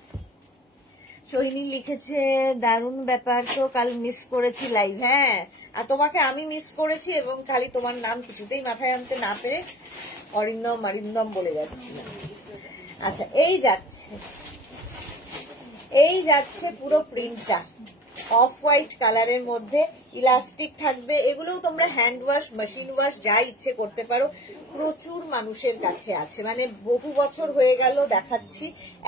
Sohini লিখেছে দারুণ ব্যাপার তো, কাল মিস করেছি লাইভ। হ্যাঁ, আর তোমাকে আমি মিস করেছি, এবং খালি তোমার নাম কিছুতেই মাথায় আনতে না পেরে অরিন্দম অরিন্দম বলে যাচ্ছিলাম। আচ্ছা, এই যাচ্ছে পুরো প্রিন্টটা অফ হোয়াইট কালারের মধ্যে, ইলাস্টিক থাকবে। এগুলোও তোমরা হ্যান্ড ওয়াশ, মেশিন ওয়াশ যা ইচ্ছে করতে পারো, প্রচুর মানুষের কাছে আছে, মানে বহু বছর হয়ে গেল দেখাচ্ছি,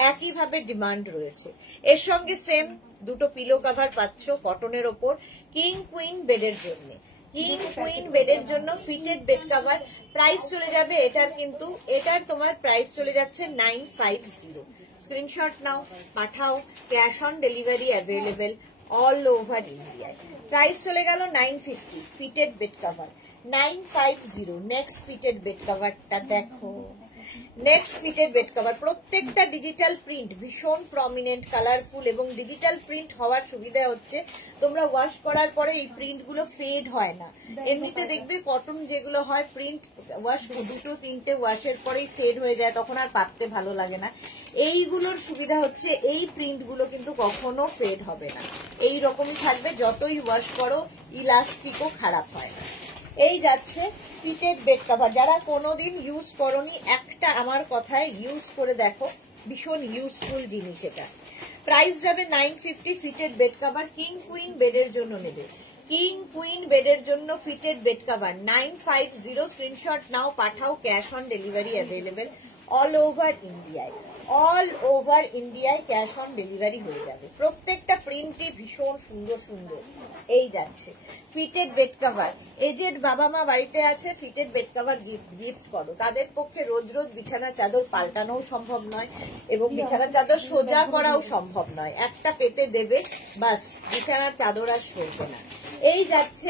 একইভাবে ডিমান্ড রয়েছে। এর সঙ্গে সেম দুটো পিলো কভার পাচ্ছ কটনের ওপর, কিং কুইন বেডের জন্য, কিং কুইন বেডের জন্য ফিটেড বেড কভার। প্রাইস চলে যাবে এটার, কিন্তু এটার তোমার প্রাইস চলে যাচ্ছে 950। স্ক্রিনশট নাও, পাঠাও, cash on delivery available all over ইন্ডিয়ায়। প্রাইস চলে গেল 950, fitted bed cover 950। Next fitted bed কভারটা দেখো, নেক্সট ফিটেড বেড কভার, প্রত্যেকটা ডিজিটাল প্রিন্ট ভীষণ প্রমিনেন্ট, কালারফুল এবং ডিজিটাল প্রিন্ট হওয়ার সুবিধা হচ্ছে তোমরা ওয়াশ করার পরে এই প্রিন্ট গুলো ফেড হয় না। এমনিতে দেখবে কটন যেগুলো হয় প্রিন্ট ওয়াশ 2-3টে ওয়াশের পরেই ফেড হয়ে যায়, তখন আর পাততে ভালো লাগে না। এইগুলোর সুবিধা হচ্ছে এই প্রিন্ট গুলো কিন্তু কখনো ফেড হবে না, এই রকমই থাকবে যতই ওয়াশ করো, ইলাস্টিকও খারাপ হয় না। এই যাচ্ছে ফিটেড বেড কভার, যারা কোনোদিন ইউজ করনি একটা আমার কথায় ইউজ করে দেখো, ভীষণ ইউজফুল জিনিস এটা। প্রাইস যাবে 950 fitted bed cover, king queen বেডের জন্য নেবে, কিং কুইন বেডের জন্য ফিটেড বেড কভার 950, স্ক্রিনশট নাও পাঠাও, cash on delivery available all over ইন্ডিয়ায়, অল ওভার ইন্ডিয়ায় ক্যাশ অন ডেলিভারি হয়ে যাবে। প্রত্যেকটা প্রিন্টই ভীষণ সুন্দর সুন্দর। এই যাচ্ছে ফিটেড বেড কভার, এজেড বাবা মা বাড়িতে আছে, ফিটেড বেড কভার গিফট করো, তাদের পক্ষে রোজ রোজ বিছানার চাদর পাল্টানোও সম্ভব নয় এবং বিছানার চাদর সোজা করাও সম্ভব নয়, একটা পেতে দেবে বাস, বিছানার চাদর আর সরবে না। এই যাচ্ছে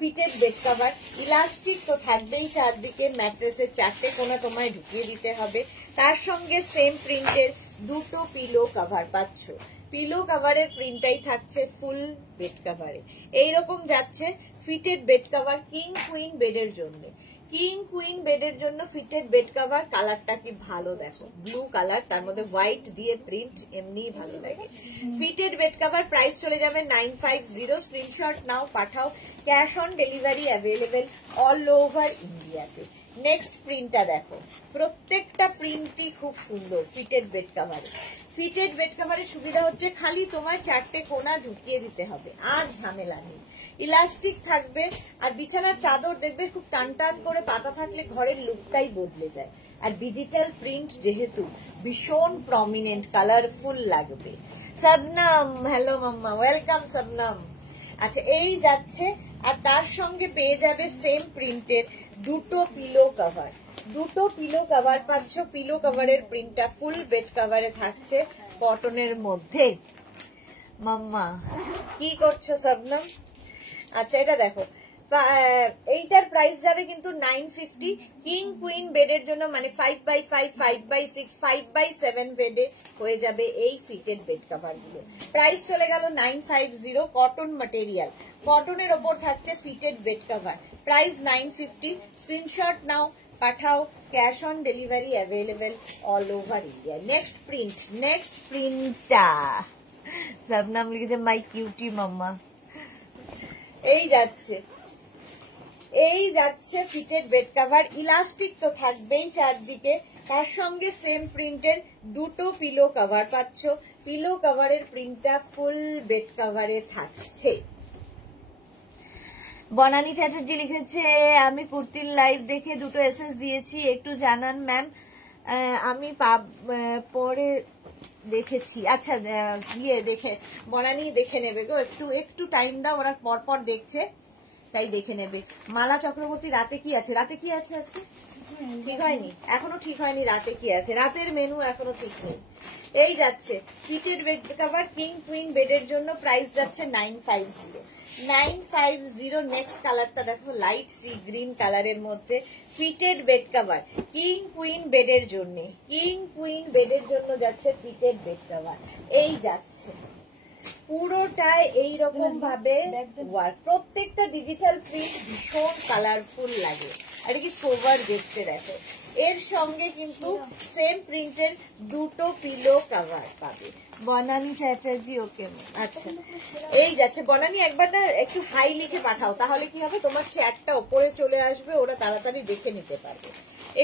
ফিটেড বেড কভার, ইলাস্টিক তো থাকবেই চারদিকে, ম্যাট্রেসের 4টে কোণা তোমায় ঢুকিয়ে দিতে হবে, তার সঙ্গে সেম প্রিন্টের 2টো পিলো কভার পাচ্ছ, পিলো কভারের প্রিন্টটাই থাকছে ফুল বেড কভারে। এইরকম যাচ্ছে fitted bed cover king queen বেডের জন্য, কিং কুইন বেডের জন্য ফিটেড বেড কভার। কালারটা কি ভালো দেখো, ব্লু কালার, তার মধ্যে হোয়াইট দিয়ে প্রিন্ট, এমনিই ভালো লাগে। ফিটেড বেড কভার প্রাইস চলে যাবে 950, স্ক্রিনশট নাও পাঠাও, cash on delivery available all over ইন্ডিয়াতে। নেক্সট প্রিন্টটা দেখো, প্রত্যেকটা প্রিন্টই খুব সুন্দর ফিটেড বেড কভারে। ফিটেড বেড কভারের সুবিধা হচ্ছে খালি তোমার 4টে কোণা ঢুকিয়ে দিতে হবে, আর ঝামেলা নেই, ইলাস্টিক থাকবে, আর বিছানার চাদর দেখবে খুব টান টান করে পাতা থাকলে ঘরের লুকটাই বদলে যায়, আর ডিজিটাল প্রিন্ট যেহেতু ভীষণ প্রমিনেন্ট কালারফুল লাগবে। শবনম, হ্যালো মাম্মা, ওয়েলকাম শবনম। আচ্ছা এই যাচ্ছে, আর তার সঙ্গে পেয়ে যাবে সেম প্রিন্টের 2টো পিলো কভার, 2টো পিলো কভার পাচ্ছ, পিলো কভারের প্রিন্টটা ফুল বেড কভারে থাকছে কটনের মধ্যে। মাম্মা কি করছো শবনম? আচ্ছা এটা দেখো, এইটার প্রাইস যাবে কিন্তু 950, কিং কুইন বেডের জন্য, মানে 5x5, 5x6, 5x7 বেডে হয়ে যাবে এই ফিটেড বেড কভার গুলো। প্রাইস চলে গেল 950, কটন ম্যাটেরিয়াল, কটনের ওপর থাকছে fitted bed cover, price 950, screenshot নাও পাঠাও, cash on delivery available all over India. Next print, next প্রিন্টটা শবনম লিখেছে মাই কিউটি মাম্মা। এই যাচ্ছে, এই যাচ্ছে ফিটেড বেড কভার, ইলাস্টিক তো থাকবেই চারদিকে, তার সঙ্গে সেম প্রিন্টের 2টো পিলো কভার পাচ্ছ, পিলো কভারের প্রিন্টটা ফুল বেড কভারে থাকছে। বনানী চ্যাটার্জি লিখেছে আমি কুর্তির লাইভ দেখে 2টো এসএস দিয়েছি, একটু জানান ম্যাম। আমি পরে দেখেছি, আচ্ছা গিয়ে দেখে বনানী দেখে নেবে গো, একটু একটু টাইম দাও, ওরা পরপর দেখছে তাই দেখে নেবে। মালা চক্রবর্তী রাতে কি আছে, রাতে কি আছে আজকে ঠিক হয়নি, এখনো ঠিক হয়নি রাতে কি আছে, রাতের মেনু এখনো ঠিক নেই। এই যাচ্ছে fitted bed cover king queen বেডের জন্য, প্রাইস যাচ্ছে 950, 950। নেক্সট কালারটা দেখো, লাইট সি গ্রিন কালারের মধ্যে fitted bed cover king queen বেডের জন্য, কিং কুইন বেডের জন্য যাচ্ছে ফিটেড বেড কভার। এই যাচ্ছে পুরোটাই এইরকম ভাবে ওয়ার্ক, প্রত্যেকটা ডিজিটাল প্রিন্ট ভীষণ কালারফুল লাগে, আর কি সোভার দেখতে দেখো। এর সঙ্গে কিন্তু সেম প্রিন্টের 2টো পিলো কভার পাবে। বনানী চ্যাটার্জি ওকে, আচ্ছা এই যাচ্ছে বনানী, একবার না একটু হাই লিখে পাঠাও, তাহলে কি হবে তোমার চ্যাটটা ওপরে চলে আসবে, ওরা তাড়াতাড়ি দেখে নিতে পারবে।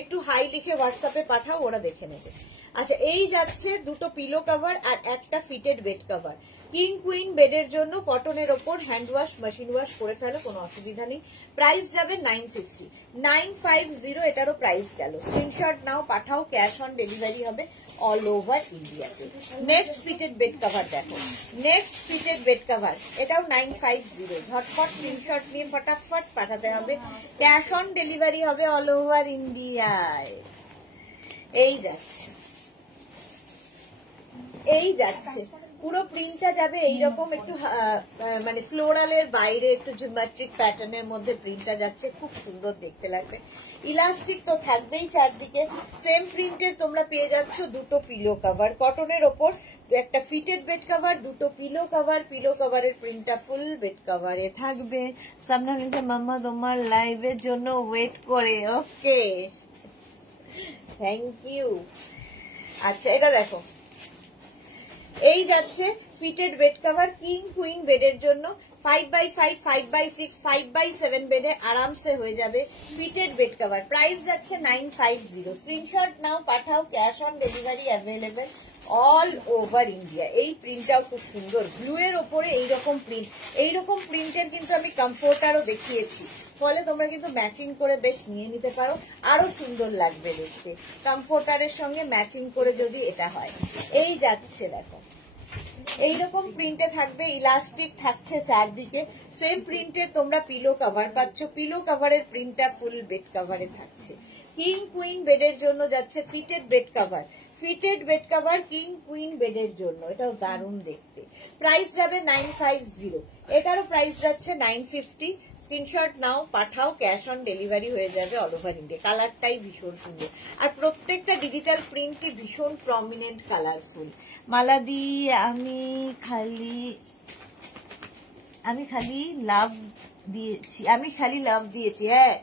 একটু হাই লিখে হোয়াটসঅ্যাপে পাঠাও, ওরা দেখে নেবে। আচ্ছা এই যাচ্ছে 2টো পিলো কভার আর একটা fitted bed cover, king queen বেডের জন্য, কটনের ওপর, হ্যান্ড ওয়াশ মেশিন ওয়াশ করে ফেলো, কোনো অসুবিধা নেই। প্রাইস যাবে 950, 950 এটারও প্রাইস গেল। স্ক্রিনশট নাও পাঠাও, ক্যাশ অন ডেলিভারি হবে অল ওভার ইন্ডিয়াতে। নেক্সট ফিটেড বেড কভার দেখো, নেক্সট ফিটেড বেড কভার, এটাও 950, ঝটপট স্ক্রিনশট নিয়ে ফটাফট পাঠাতে হবে, ক্যাশ অন ডেলিভারি হবে অল ওভার ইন্ডিয়ায়। এই যাচ্ছে, এই যাচ্ছে পুরো প্রিন্টটা যাবে এইরকম একটু মানে ফ্লোরালের বাইরে একটু জিওমেট্রিক প্যাটার্নের মধ্যে প্রিন্টটা যাচ্ছে, খুব সুন্দর দেখতে লাগবে। ইলাস্টিক তো থাকবেই চারদিকে। সেম প্রিন্টের তোমরা পেয়ে যাচ্ছ দুটো পিলো কভার, কটনের ওপর একটা ফিটেড বেড কভার, দুটো পিলো কভার। পিলো কভারের প্রিন্টটা ফুল বেড কভারে থাকবে। সামনে মাম্মা তোমার লাইভের জন্য ওয়েট করে। ওকে, থ্যাংক ইউ। আচ্ছা, এটা দেখো, এই যাচ্ছে fitted bed cover king queen বেডের জন্য। 5x5, 5x6, 5x7 বেডে আরামসে হয়ে যাবে ফিটেড বেড কভার। প্রাইস যাচ্ছে 950। স্ক্রিনশট নাও, পাঠাও, cash on delivery available all over India. এই প্রিন্টটাও খুব সুন্দর, ব্লু এর ওপরে এইরকম প্রিন্ট। এইরকম প্রিন্টের কিন্তু আমি কমফোর্টারও দেখিয়েছি, ফলে তোমরা কিন্তু ম্যাচিং করে বেশ নিয়ে নিতে পারো, আরো সুন্দর লাগবে দেখতে কমফোর্টারের সঙ্গে ম্যাচিং করে যদি এটা হয়। এই যাচ্ছে দেখো, এইরকম প্রিন্টে থাকবে, ইলাস্টিক থাকছে চারদিকে। সেম প্রিন্টের তোমরা পিলো কভার পাচ্ছ, পিলো কভারের প্রিন্টটা ফুল বেড কভারে থাকছে। কিং কুইন বেডের জন্য যাচ্ছে fitted bed cover, fitted bed cover king queen বেডের জন্য, এটাও দারুণ দেখতে। প্রাইস যাবে 950, এটারও প্রাইস যাচ্ছে 950। স্ক্রিনশট নাও, পাঠাও, ক্যাশ অন ডেলিভারি হয়ে যাবে অল ওভার ইন্ডিয়া। কালারটাই ভীষণ সুন্দর, আর প্রত্যেকটা ডিজিটাল প্রিন্টই ভীষণ প্রমিনেন্ট কালারফুল। মালাদি, আমি খালি লাভ দিয়েছি, হ্যাঁ,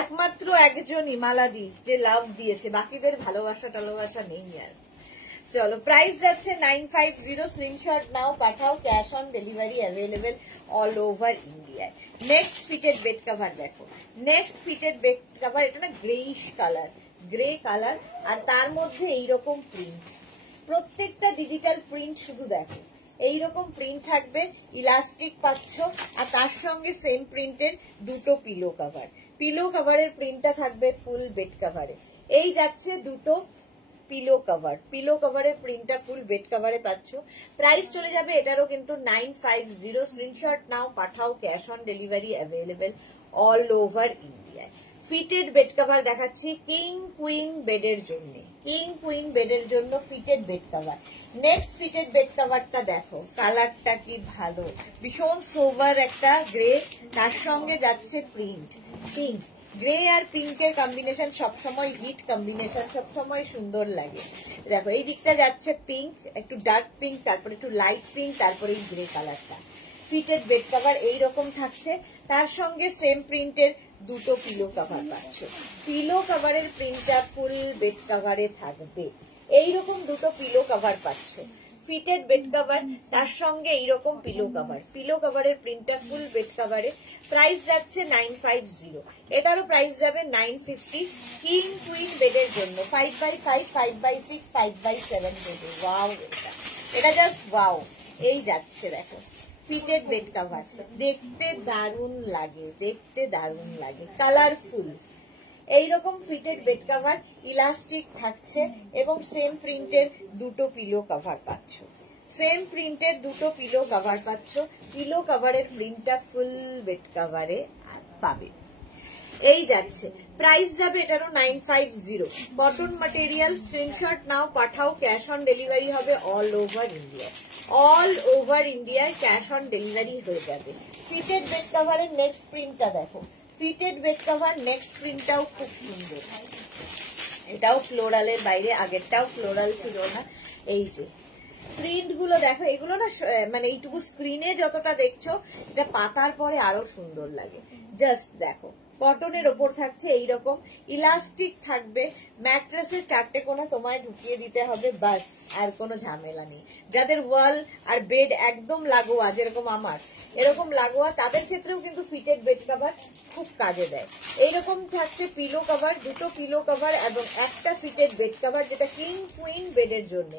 একমাত্র একজনই মালাদি যে লাভ দিয়েছে, বাকিদের ভালোবাসা টালোবাসা নেই আর। চলো, প্রাইস যাচ্ছে 950। স্ক্রিনশট নাও, পাঠাও, cash on delivery available all over ইন্ডিয়ায়। নেক্সট ফিটেড বেড কভার দেখো, নেক্সট ফিটেড বেড কভার, এটা না গ্রেইশ কালার, গ্রে কালার, আর তার মধ্যে এইরকম প্রিন্ট, প্রত্যেকটা ডিজিটাল প্রিন্ট শুধু দেখো, এইরকম প্রিন্ট থাকবে, ইলাস্টিক পাচ্ছ, আর তার সঙ্গে সেম প্রিন্টের দুটো পিলো কভার। পিলো কভারের প্রিন্টটা থাকবে ফুল বেড কভারে। এই যাচ্ছে দুটো পিলো কভার, পিলো কভারের প্রিন্টটা ফুল বেড কভারে পাচ্ছ। প্রাইস চলে যাবে এটারও কিন্তু 950। স্ক্রিনশট নাও, পাঠাও, cash on delivery available all over ইন্ডিয়ায়। ফিটেড বেড কভার দেখাচ্ছি কিং কুইন বেডের জন্য, কিং কুইন বেডের জন্য fitted bed cover. Next fitted bed কভারটা দেখো, কালারটা কি ভালো, ভীষণ সোভার একটা গ্রে, তার সঙ্গে যাচ্ছে প্রিন্ট পিঙ্ক। গ্রে আর পিঙ্কের কম্বিনেশন সবসময় হিট কম্বিনেশন, সবসময় সুন্দর লাগে। দেখো, এই দিকটা যাচ্ছে পিঙ্ক, একটু ডার্ক পিঙ্ক, তারপরে একটু লাইট পিঙ্ক, তারপরে এই গ্রে কালারটা। ফিটেড বেড কভার এইরকম থাকছে, তার সঙ্গে সেম প্রিন্টের দুটো পিলো কভার পাচ্ছ। পিলো কভারের প্রিন্টটা ফুল বেড কভারে থাকবে, এইরকম দুটো পিলো কভার পাচ্ছ। ফিটেড বেড কভার, তার সঙ্গে এইরকম পিলো কভার, পিলো কভারের প্রিন্টটা ফুল বেড কভারে। প্রাইস যাচ্ছে 950, এটারও প্রাইস যাবে 950। কিং কুইন বেডের জন্য 5x5, 5x6, 5x7 বেডে। ওয়াও, এটা জাস্ট ওয়াও। এই যাচ্ছে দেখো ফিটেড বেড কভার, দেখতে দারুণ লাগে, দেখতে দারুণ লাগে, কালারফুল। এইরকম ফিটেড বেড কভার, ইলাস্টিক থাকছে, এবং সেম প্রিন্টের দুটো পিলো কভার পাচ্ছ, সেম প্রিন্টের দুটো পিলো কভার পাচ্ছ। পিলো কভারের প্রিন্টটা ফুল বেড কভারে পাবে। এই যাচ্ছে, প্রাইস যাবে এটারও 950। Cotton material. স্ক্রিনশট নাও, পাঠাও, ক্যাশ অন ডেলিভারি হবে all over India, all over ইন্ডিয়ায় ক্যাশ অন ডেলিভারি হয়ে যাবে। ফিটেড বেড কভারের নেক্সট প্রিন্টটা দেখো, ফিটেড বেড কভার নেক্সট প্রিন্টটাও খুব সুন্দর, এটাও ফ্লোরালের বাইরে, আগেরটাও ফ্লোরাল ছিল না। এই যে প্রিন্ট গুলো দেখো, এগুলো না মানে এইটুকু স্ক্রিনে যতটা দেখছো, এটা পাতার পরে আরো সুন্দর লাগে। জাস্ট দেখো, কটনের ওপর থাকছে এইরকম, ইলাস্টিক থাকবে, ম্যাট্রেসের চারটে কোণা তোমায় ঢুকিয়ে দিতে হবে, বাস, আর কোনো ঝামেলা নেই। যাদের ওয়াল আর বেড একদম লাগোয়া, যেরকম আমার এরকম লাগোয়া, তাদের ক্ষেত্রেও কিন্তু ফিটেড বেড কভার খুব কাজে দেয়। এইরকম থাকছে পিলো কভার, দুটো পিলো কভার এবং একটা ফিটেড বেড কভার, যেটা কিং কুইন বেডের জন্য।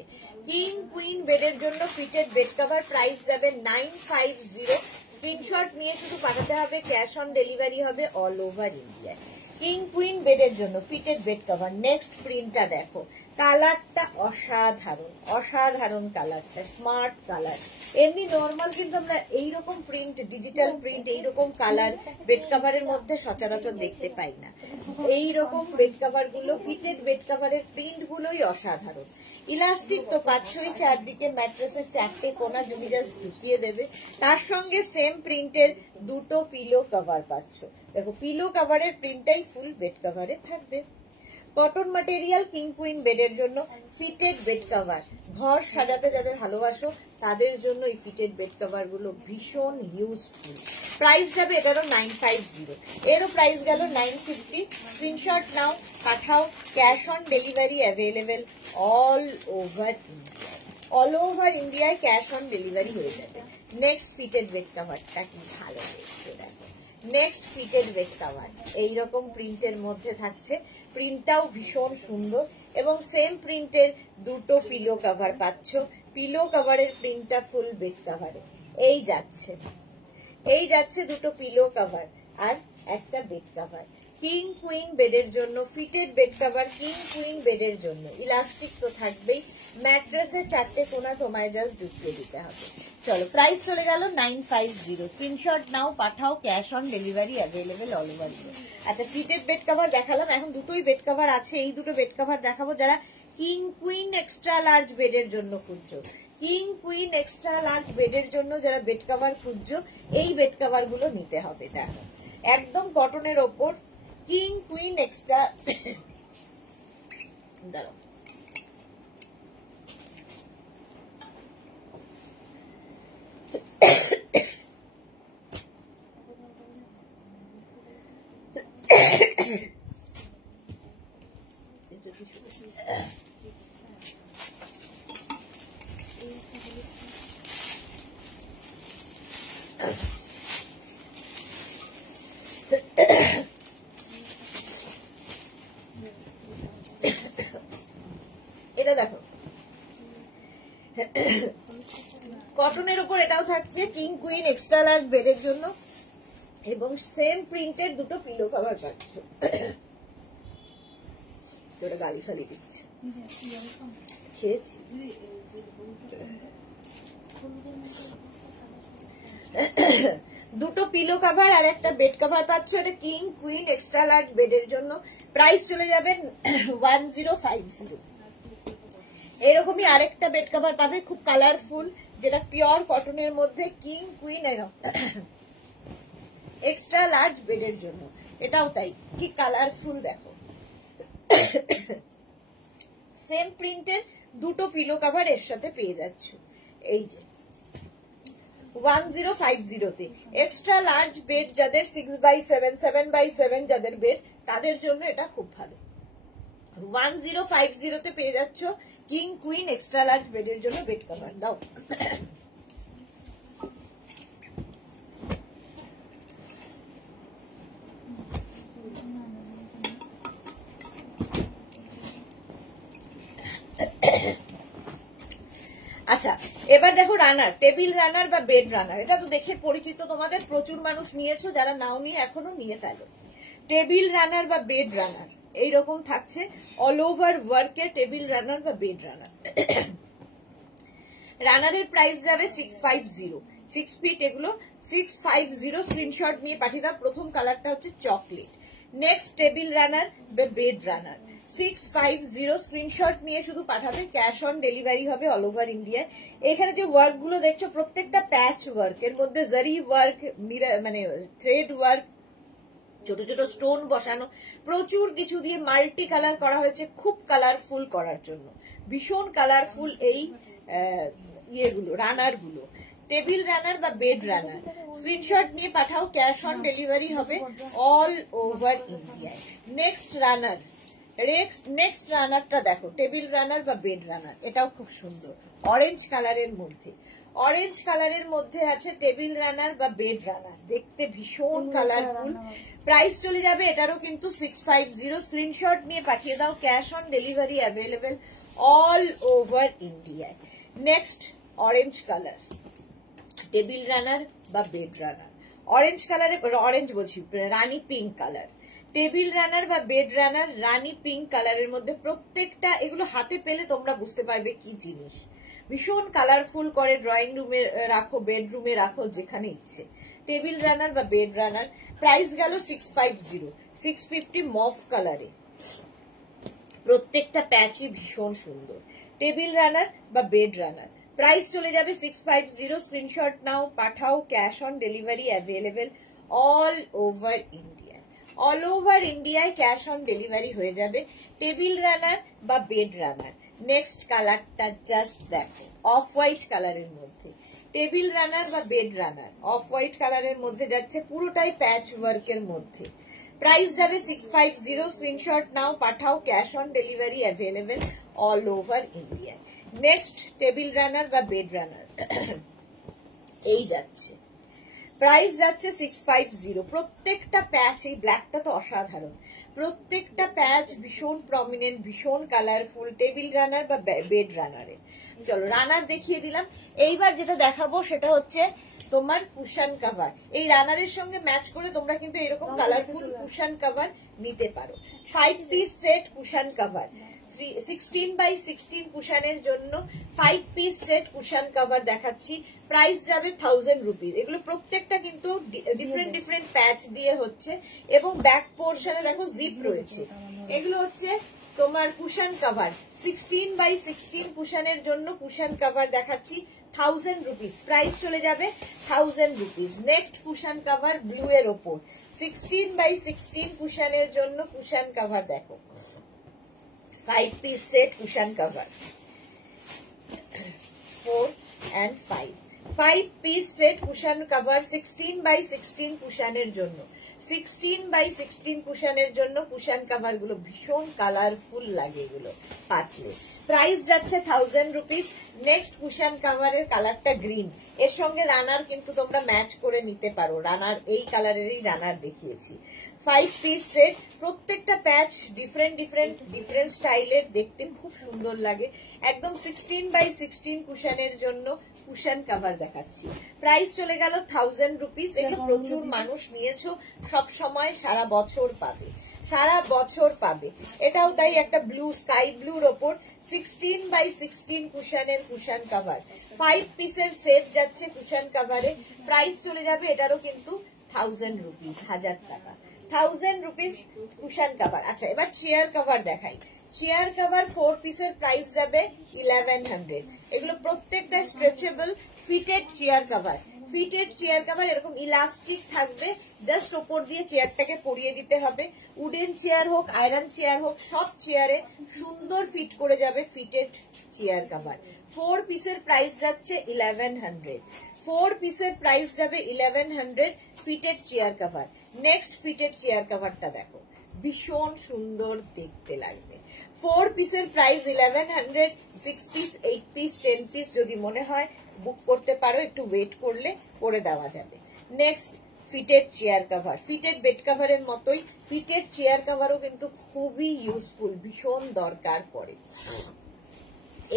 কিং কুইন বেডের জন্য ফিটেড বেড কভার, প্রাইস যাবে 950। স্ক্রিনশট নিয়ে শুধু পাঠাতে হবে, ক্যাশ অন ডেলিভারি হবে অল ওভার ইন্ডিয়ায়। কিং কুইন বেডের জন্য ফিটেড বেড কভার। নেক্সট প্রিন্টটা দেখো, কালারটা অসাধারণ, অসাধারণ কালারটা, স্মার্ট কালার। এমনি নর্মাল কিন্তু আমরা এইরকম প্রিন্ট, ডিজিটাল প্রিন্ট, এইরকম কালার বেড কভারের মধ্যে সচরাচর দেখতে পাই না। এইরকম বেড কভার গুলো, ফিটেড বেড কভারের প্রিন্ট গুলোই অসাধারণ। ইলাস্টিক তো পাচ্ছই, চারদিকে ম্যাট্রেসের চারটে কোনা তুমি জাস্ট ঢুকিয়ে দেবে। তার সঙ্গে সেম প্রিন্টের দুটো পিলো কভার পাচ্ছ। দেখো পিলো কভারের প্রিন্টটাই ফুল বেড কভারে থাকবে। কটন ম্যাটেরিয়াল কিং কুইন বেডের জন্য ফিটেড বেড কভার, ঘর সাজাতে যাদের ভালোবাসো তাদের জন্য এই ফিটেড বেড কভার গুলো ভীষণ ইউজফুল। প্রাইস যাবে এটারও 950, এরও প্রাইস গেল 950। স্ক্রিনশট নাও, পাঠাও, cash on delivery available all over India. All over ইন্ডিয়ায় ক্যাশ অন ডেলিভারি হয়ে যাবে। নেক্সট ফিটেড বেড কভারটা কি ভালো দেখতে দেখো। নেক্সট ফিটেড বেড কভার এইরকম প্রিন্টের মধ্যে থাকছে, প্রিন্টটাও ভীষণ সুন্দর এবং সেম প্রিন্টের দুটো পিলো কভার পাচ্ছ। পিলো কভারের প্রিন্টটা ফুল বেড কভারে এই যাচ্ছে দুটো পিলো কভার আর একটা বেড কভার। কিং কুইন বেডের জন্য fitted bed cover, king queen বেডের জন্য ইলাস্টিক তো থাকবেই, ম্যাট্রেসের চারটে কোনা তোমায় জাস্ট ঢুকিয়ে দিতে হবে। চলো প্রাইস চলে গেল 950। স্ক্রিনশট নাও, পাঠাও, cash on delivery available all over India. আচ্ছা ফিটেড বেড কভার দেখালাম, এখন দুটোই বেড কভার আছে, এই দুটো বেড কভার দেখাবো যারা কিং কুইন এক্সট্রা লার্জ বেডের জন্য খুঁজছো। কিং কুইন এক্সট্রা লার্জ বেডের জন্য যারা বেড কভার খুঁজছো এই বেড কভার গুলো নিতে হবে। দেখো একদম কটনের ওপর কিং কুইন এক্সট্রা, দাঁড়াও এটা দেখো কটনের উপর এটাও থাকছে কিং কুইন এক্সট্রা লার্জ বেডের জন্য এবং সেম প্রিন্টের দুটো পিলো কভার পাচ্ছ। ওটা গালি ফালি দিচ্ছে, খেয়েছি। দুটো পিলো কভার আর একটা বেড কভার পাচ্ছ, এটা কিং কুইন এক্সট্রা লার্জ বেডের জন্য। প্রাইস চলে যাবে 1050। এরকমই আরেকটা বেড কভার পাবে খুব কালারফুল, যেটা পিওর কটনের মধ্যে কিং কুইন এক্সট্রা লার্জ বেডের জন্য। এটাও তাই, কি কালারফুল দেখো। সেম প্রিন্টের দুটো পিলো কভার এর সাথে পেয়ে যাচ্ছ। এই যে 1050 এক্সট্রা লার্জ বেড যাদের 6x7 7x7 যাদের বেড তাদের জন্য এটা খুব ভালো। 1050 পেয়ে যাচ্ছ কিং কুইন এক্সট্রা লার্জ বেডের জন্য বেড কভার। দাও আচ্ছা এবার দেখো রানার, টেবিল রানার বা বেড রানার, এটা তো দেখে পরিচিত তোমাদের, প্রচুর মানুষ নিয়েছো, যারা নাও নিয়ে এখনো নিয়ে ফেলো। টেবিল রানার বা বেড রানার এইরকম থাকছে, অল ওভার ওয়ার্কের টেবিল রানার বা বেড রানার। রানারের প্রাইস যাবে 650, 6 ফিট এগুলো 650। স্ক্রিনশট নিয়ে পাঠিয়ে দাও। প্রথম কালারটা হচ্ছে চকলেট। নেক্সট টেবিল রানার বা বেড রানার 650। স্ক্রিনশট নিয়ে শুধু পাঠাবে, ক্যাশ অন ডেলিভারি হবে অল ওভার ইন্ডিয়ায়। এখানে যে ওয়ার্ক গুলো দেখছো প্রত্যেকটা প্যাচ ওয়ার্ক, এর মধ্যে জারি ওয়ার্ক, মানে থ্রেড ওয়ার্ক, ছোট ছোট স্টোন বসানো, প্রচুর কিছু দিয়ে মাল্টি কালার করা হয়েছে খুব কালারফুল করার জন্য। ভীষণ কালারফুল এই ইয়েগুলো, রানার গুলো। টেবিল রানার বা বেড রানার স্ক্রিনশট নিয়ে পাঠাও, ক্যাশ অন ডেলিভারি হবে অল ওভার ইন্ডিয়ায়। নেক্সট রানারটা দেখো, টেবিল রানার বা বেড রানার, এটাও খুব সুন্দর অরেঞ্জ কালারের মধ্যে। অরেঞ্জ কালারের মধ্যে আছে টেবিল রানার বা বেড রানার, দেখতে ভীষণ কালারফুল। প্রাইস চলে যাবে এটারও কিন্তু 650। স্ক্রিনশট নিয়ে পাঠিয়ে দাও, cash on delivery available all over ইন্ডিয়ায়। Next orange colour, table runner বা বেড রানার, অরেঞ্জ কালারে, অরেঞ্জ বলছি rani pink colour, table runner বা বেড রানার রানী পিঙ্ক কালারের মধ্যে। প্রত্যেকটা এগুলো হাতে পেলে তোমরা বুঝতে পারবে কি জিনিস, ভীষণ কালারফুল করে, ড্রয়িং রুমে রাখো, বেডরুমে রাখো, যেখানে ইচ্ছে। টেবিল রানার বা বেড রানার প্রাইস গেল 650, 650 মফ কালারে। প্রত্যেকটা প্যাচই ভীষণ সুন্দর। টেবিল রানার বা বেড রানার। প্রাইস চলে যাবে 650। স্ক্রিনশট নাও, পাঠাও, cash on delivery available all over India. All over ইন্ডিয়ায় ক্যাশ অন ডেলিভারি হয়ে যাবে টেবিল রানার বা বেড রানার। নেক্সট কালারটা জাস্ট দেখো, অফ হোয়াইট কালারের মধ্যে টেবিল রানার বা বেড রানার, অফ হোয়াইট কালারের মধ্যে যাচ্ছে, পুরোটাই প্যাচ ওয়ার্কের মধ্যে। প্রাইস যাবে 650। স্ক্রিনশট নাও, পাঠাও, cash on delivery available all over India. Next table runner বা বেড রানার এই যাচ্ছে, প্রাইস যাচ্ছে 650। প্রত্যেকটা প্যাচ, এই ব্ল্যাকটা তো অসাধারণ, প্রত্যেকটা প্যাচ ভীষণ প্রমিনেন্ট, ভীষণ কালারফুল, টেবিল রানার বা বেড রানারে। চলো রানার দেখিয়ে দিলাম। এইবার যেটা দেখাবো সেটা হচ্ছে তোমার কুশন কভার। এই রানারের সঙ্গে ম্যাচ করে তোমরা কিন্তু এরকম কালারফুল কুশন কভার নিতে পারো। 5 piece set cushion cover, 16x16 কুশনের জন্য 5 পিস সেট কুশন কভার দেখাচ্ছি। প্রাইস যাবে 1000 রুপিস। এগুলো প্রত্যেকটা কিন্তু ডিফারেন্ট প্যাচ দিয়ে হচ্ছে এবং ব্যাক পোর্শনে দেখো জিপ রয়েছে। এগুলো হচ্ছে তোমার কুশন কভার, 16x16 কুশনের জন্য কুশন কভার দেখাচ্ছি 1000 রুপিস। প্রাইস চলে যাবে 1000 rupees. Next cushion cover blue এর ওপর 16x16 কুশনের জন্য কুশন কভার দেখো, 5 piece set cushion cover 4 and 5, 5 piece set cushion cover 16x16 কুশনের জন্য, 16x16 কুশনের জন্য কুশন কভার গুলো ভীষণ কালারফুল লাগে, এগুলো পাতলে। প্রাইস যাচ্ছে 1000 রুপিস। নেক্সট কুশন কভারের কালারটা গ্রিন, এর সঙ্গে রানার কিন্তু তোমরা ম্যাচ করে নিতে পারো। রানার এই কালারেরই রানার দেখিয়েছি। 5 পিস সেট, প্রত্যেকটা প্যাচ ডিফারেন্ট স্টাইলের, দেখতে খুব সুন্দর লাগে। একদম 16x16 কুশনের জন্য কুশন কভার দেখাচ্ছি। প্রাইস চলে গেল 1000 রুপিস। এগুলো প্রচুর মানুষ নিয়েছো, সব সময় সারা বছর পাবে, সারা বছর পাবে। এটাও তাই, একটা ব্লু, স্কাই ব্লুর ওপর 16x16 কুশনের কুশন কভার, 5 পিসের সেট যাচ্ছে কুশন কভারে। প্রাইস চলে যাবে এটারও কিন্তু 1000 রুপিস, 1000 টাকা, 1000 রুপিস কুশন কভার। আচ্ছা এবার চেয়ার কভার দেখাই। চেয়ার কভার 4 পিসের প্রাইস যাবে 1100। এগুলো প্রত্যেকটা stretchable fitted chair cover, fitted chair cover, এরকম ইলাস্টিক থাকবে, জাস্ট ওপর দিয়ে চেয়ারটাকে পরিয়ে দিতে হবে। উডেন চেয়ার হোক, আয়রন চেয়ার হোক, সব চেয়ারে সুন্দর ফিট করে যাবে ফিটেড চেয়ার কভার। 4 পিসের প্রাইস যাচ্ছে 1100, 4 পিসের প্রাইস যাবে 1100 fitted chair cover. Next fitted chair কভারটা দেখো, ভীষণ সুন্দর দেখতে লাগবে। 4 পিসের প্রাইস 1100, 6 পিস, 8 পিস, 10 পিস যদি মনে হয় বুক করতে পারো, একটু ওয়েট করলে করে দেওয়া যাবে। Next fitted chair cover, fitted bed কভারের মতোই ফিটেড চেয়ার কভারও কিন্তু খুবই ইউজফুল, ভীষণ দরকার পড়ে।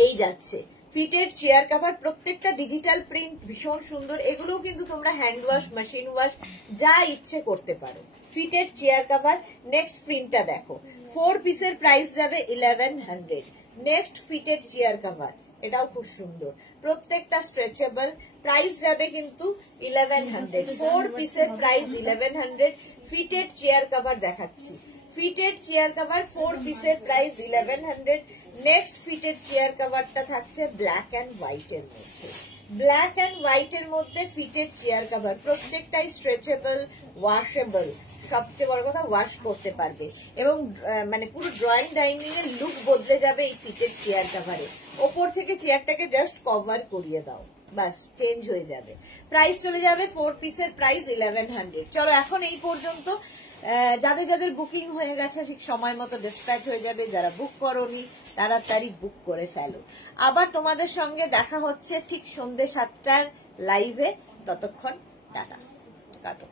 এই যাচ্ছে ফিটেড চেয়ার কভার, প্রত্যেকটা ডিজিটাল প্রিন্ট, ভীষণ সুন্দর। এগুলোও কিন্তু তোমরা হ্যান্ড ওয়াশ, মেশিন ওয়াশ যা ইচ্ছে করতে পারো। Fitted chair cover. নেক্সট প্রিন্টটা দেখো, 4 পিসের প্রাইস যাবে 1100। নেক্সট ফিটেড চেয়ার কভার, এটাও খুব সুন্দর, প্রত্যেকটা স্ট্রেচেবল, প্রাইস যাবে কিন্তু 1100। 4 পিসের প্রাইস 1100। ফিটেড চেয়ার কভার দেখাচ্ছি, ফিটেড চেয়ার কভার 4 পিসের প্রাইস 1100। নেক্সট ফিটেড চেয়ার কভারটা থাকছে ব্ল্যাক অ্যান্ড হোয়াইট এর মধ্যে, ব্ল্যাক অ্যান্ড হোয়াইট এর মধ্যে ফিটেড চেয়ার কভার, প্রত্যেকটাই স্ট্রেচেবল, ওয়াশেবল, সবচেয়ে বড় কথা ওয়াশ করতে পারবে এবং মানে পুরো ড্রয়িং ডাইনিং এর লুক বদলে যাবে এই ফিটেড চেয়ার কভারে। ওপর থেকে চেয়ারটাকে জাস্ট কভার করিয়ে দাও, বাস চেঞ্জ হয়ে যাবে। প্রাইস চলে যাবে 4 পিসের প্রাইস 1100। চলো এখন এই পর্যন্ত। যাদের যাদের বুকিং হয়ে গেছে ঠিক সময় মতো ডিসপ্যাচ হয়ে যাবে, যারা বুক করোনি তাড়াতাড়ি বুক করে ফেলো। আবার তোমাদের সঙ্গে দেখা হচ্ছে ঠিক সন্ধ্যে 7টার লাইভে, ততক্ষণ টাটা, কাটো।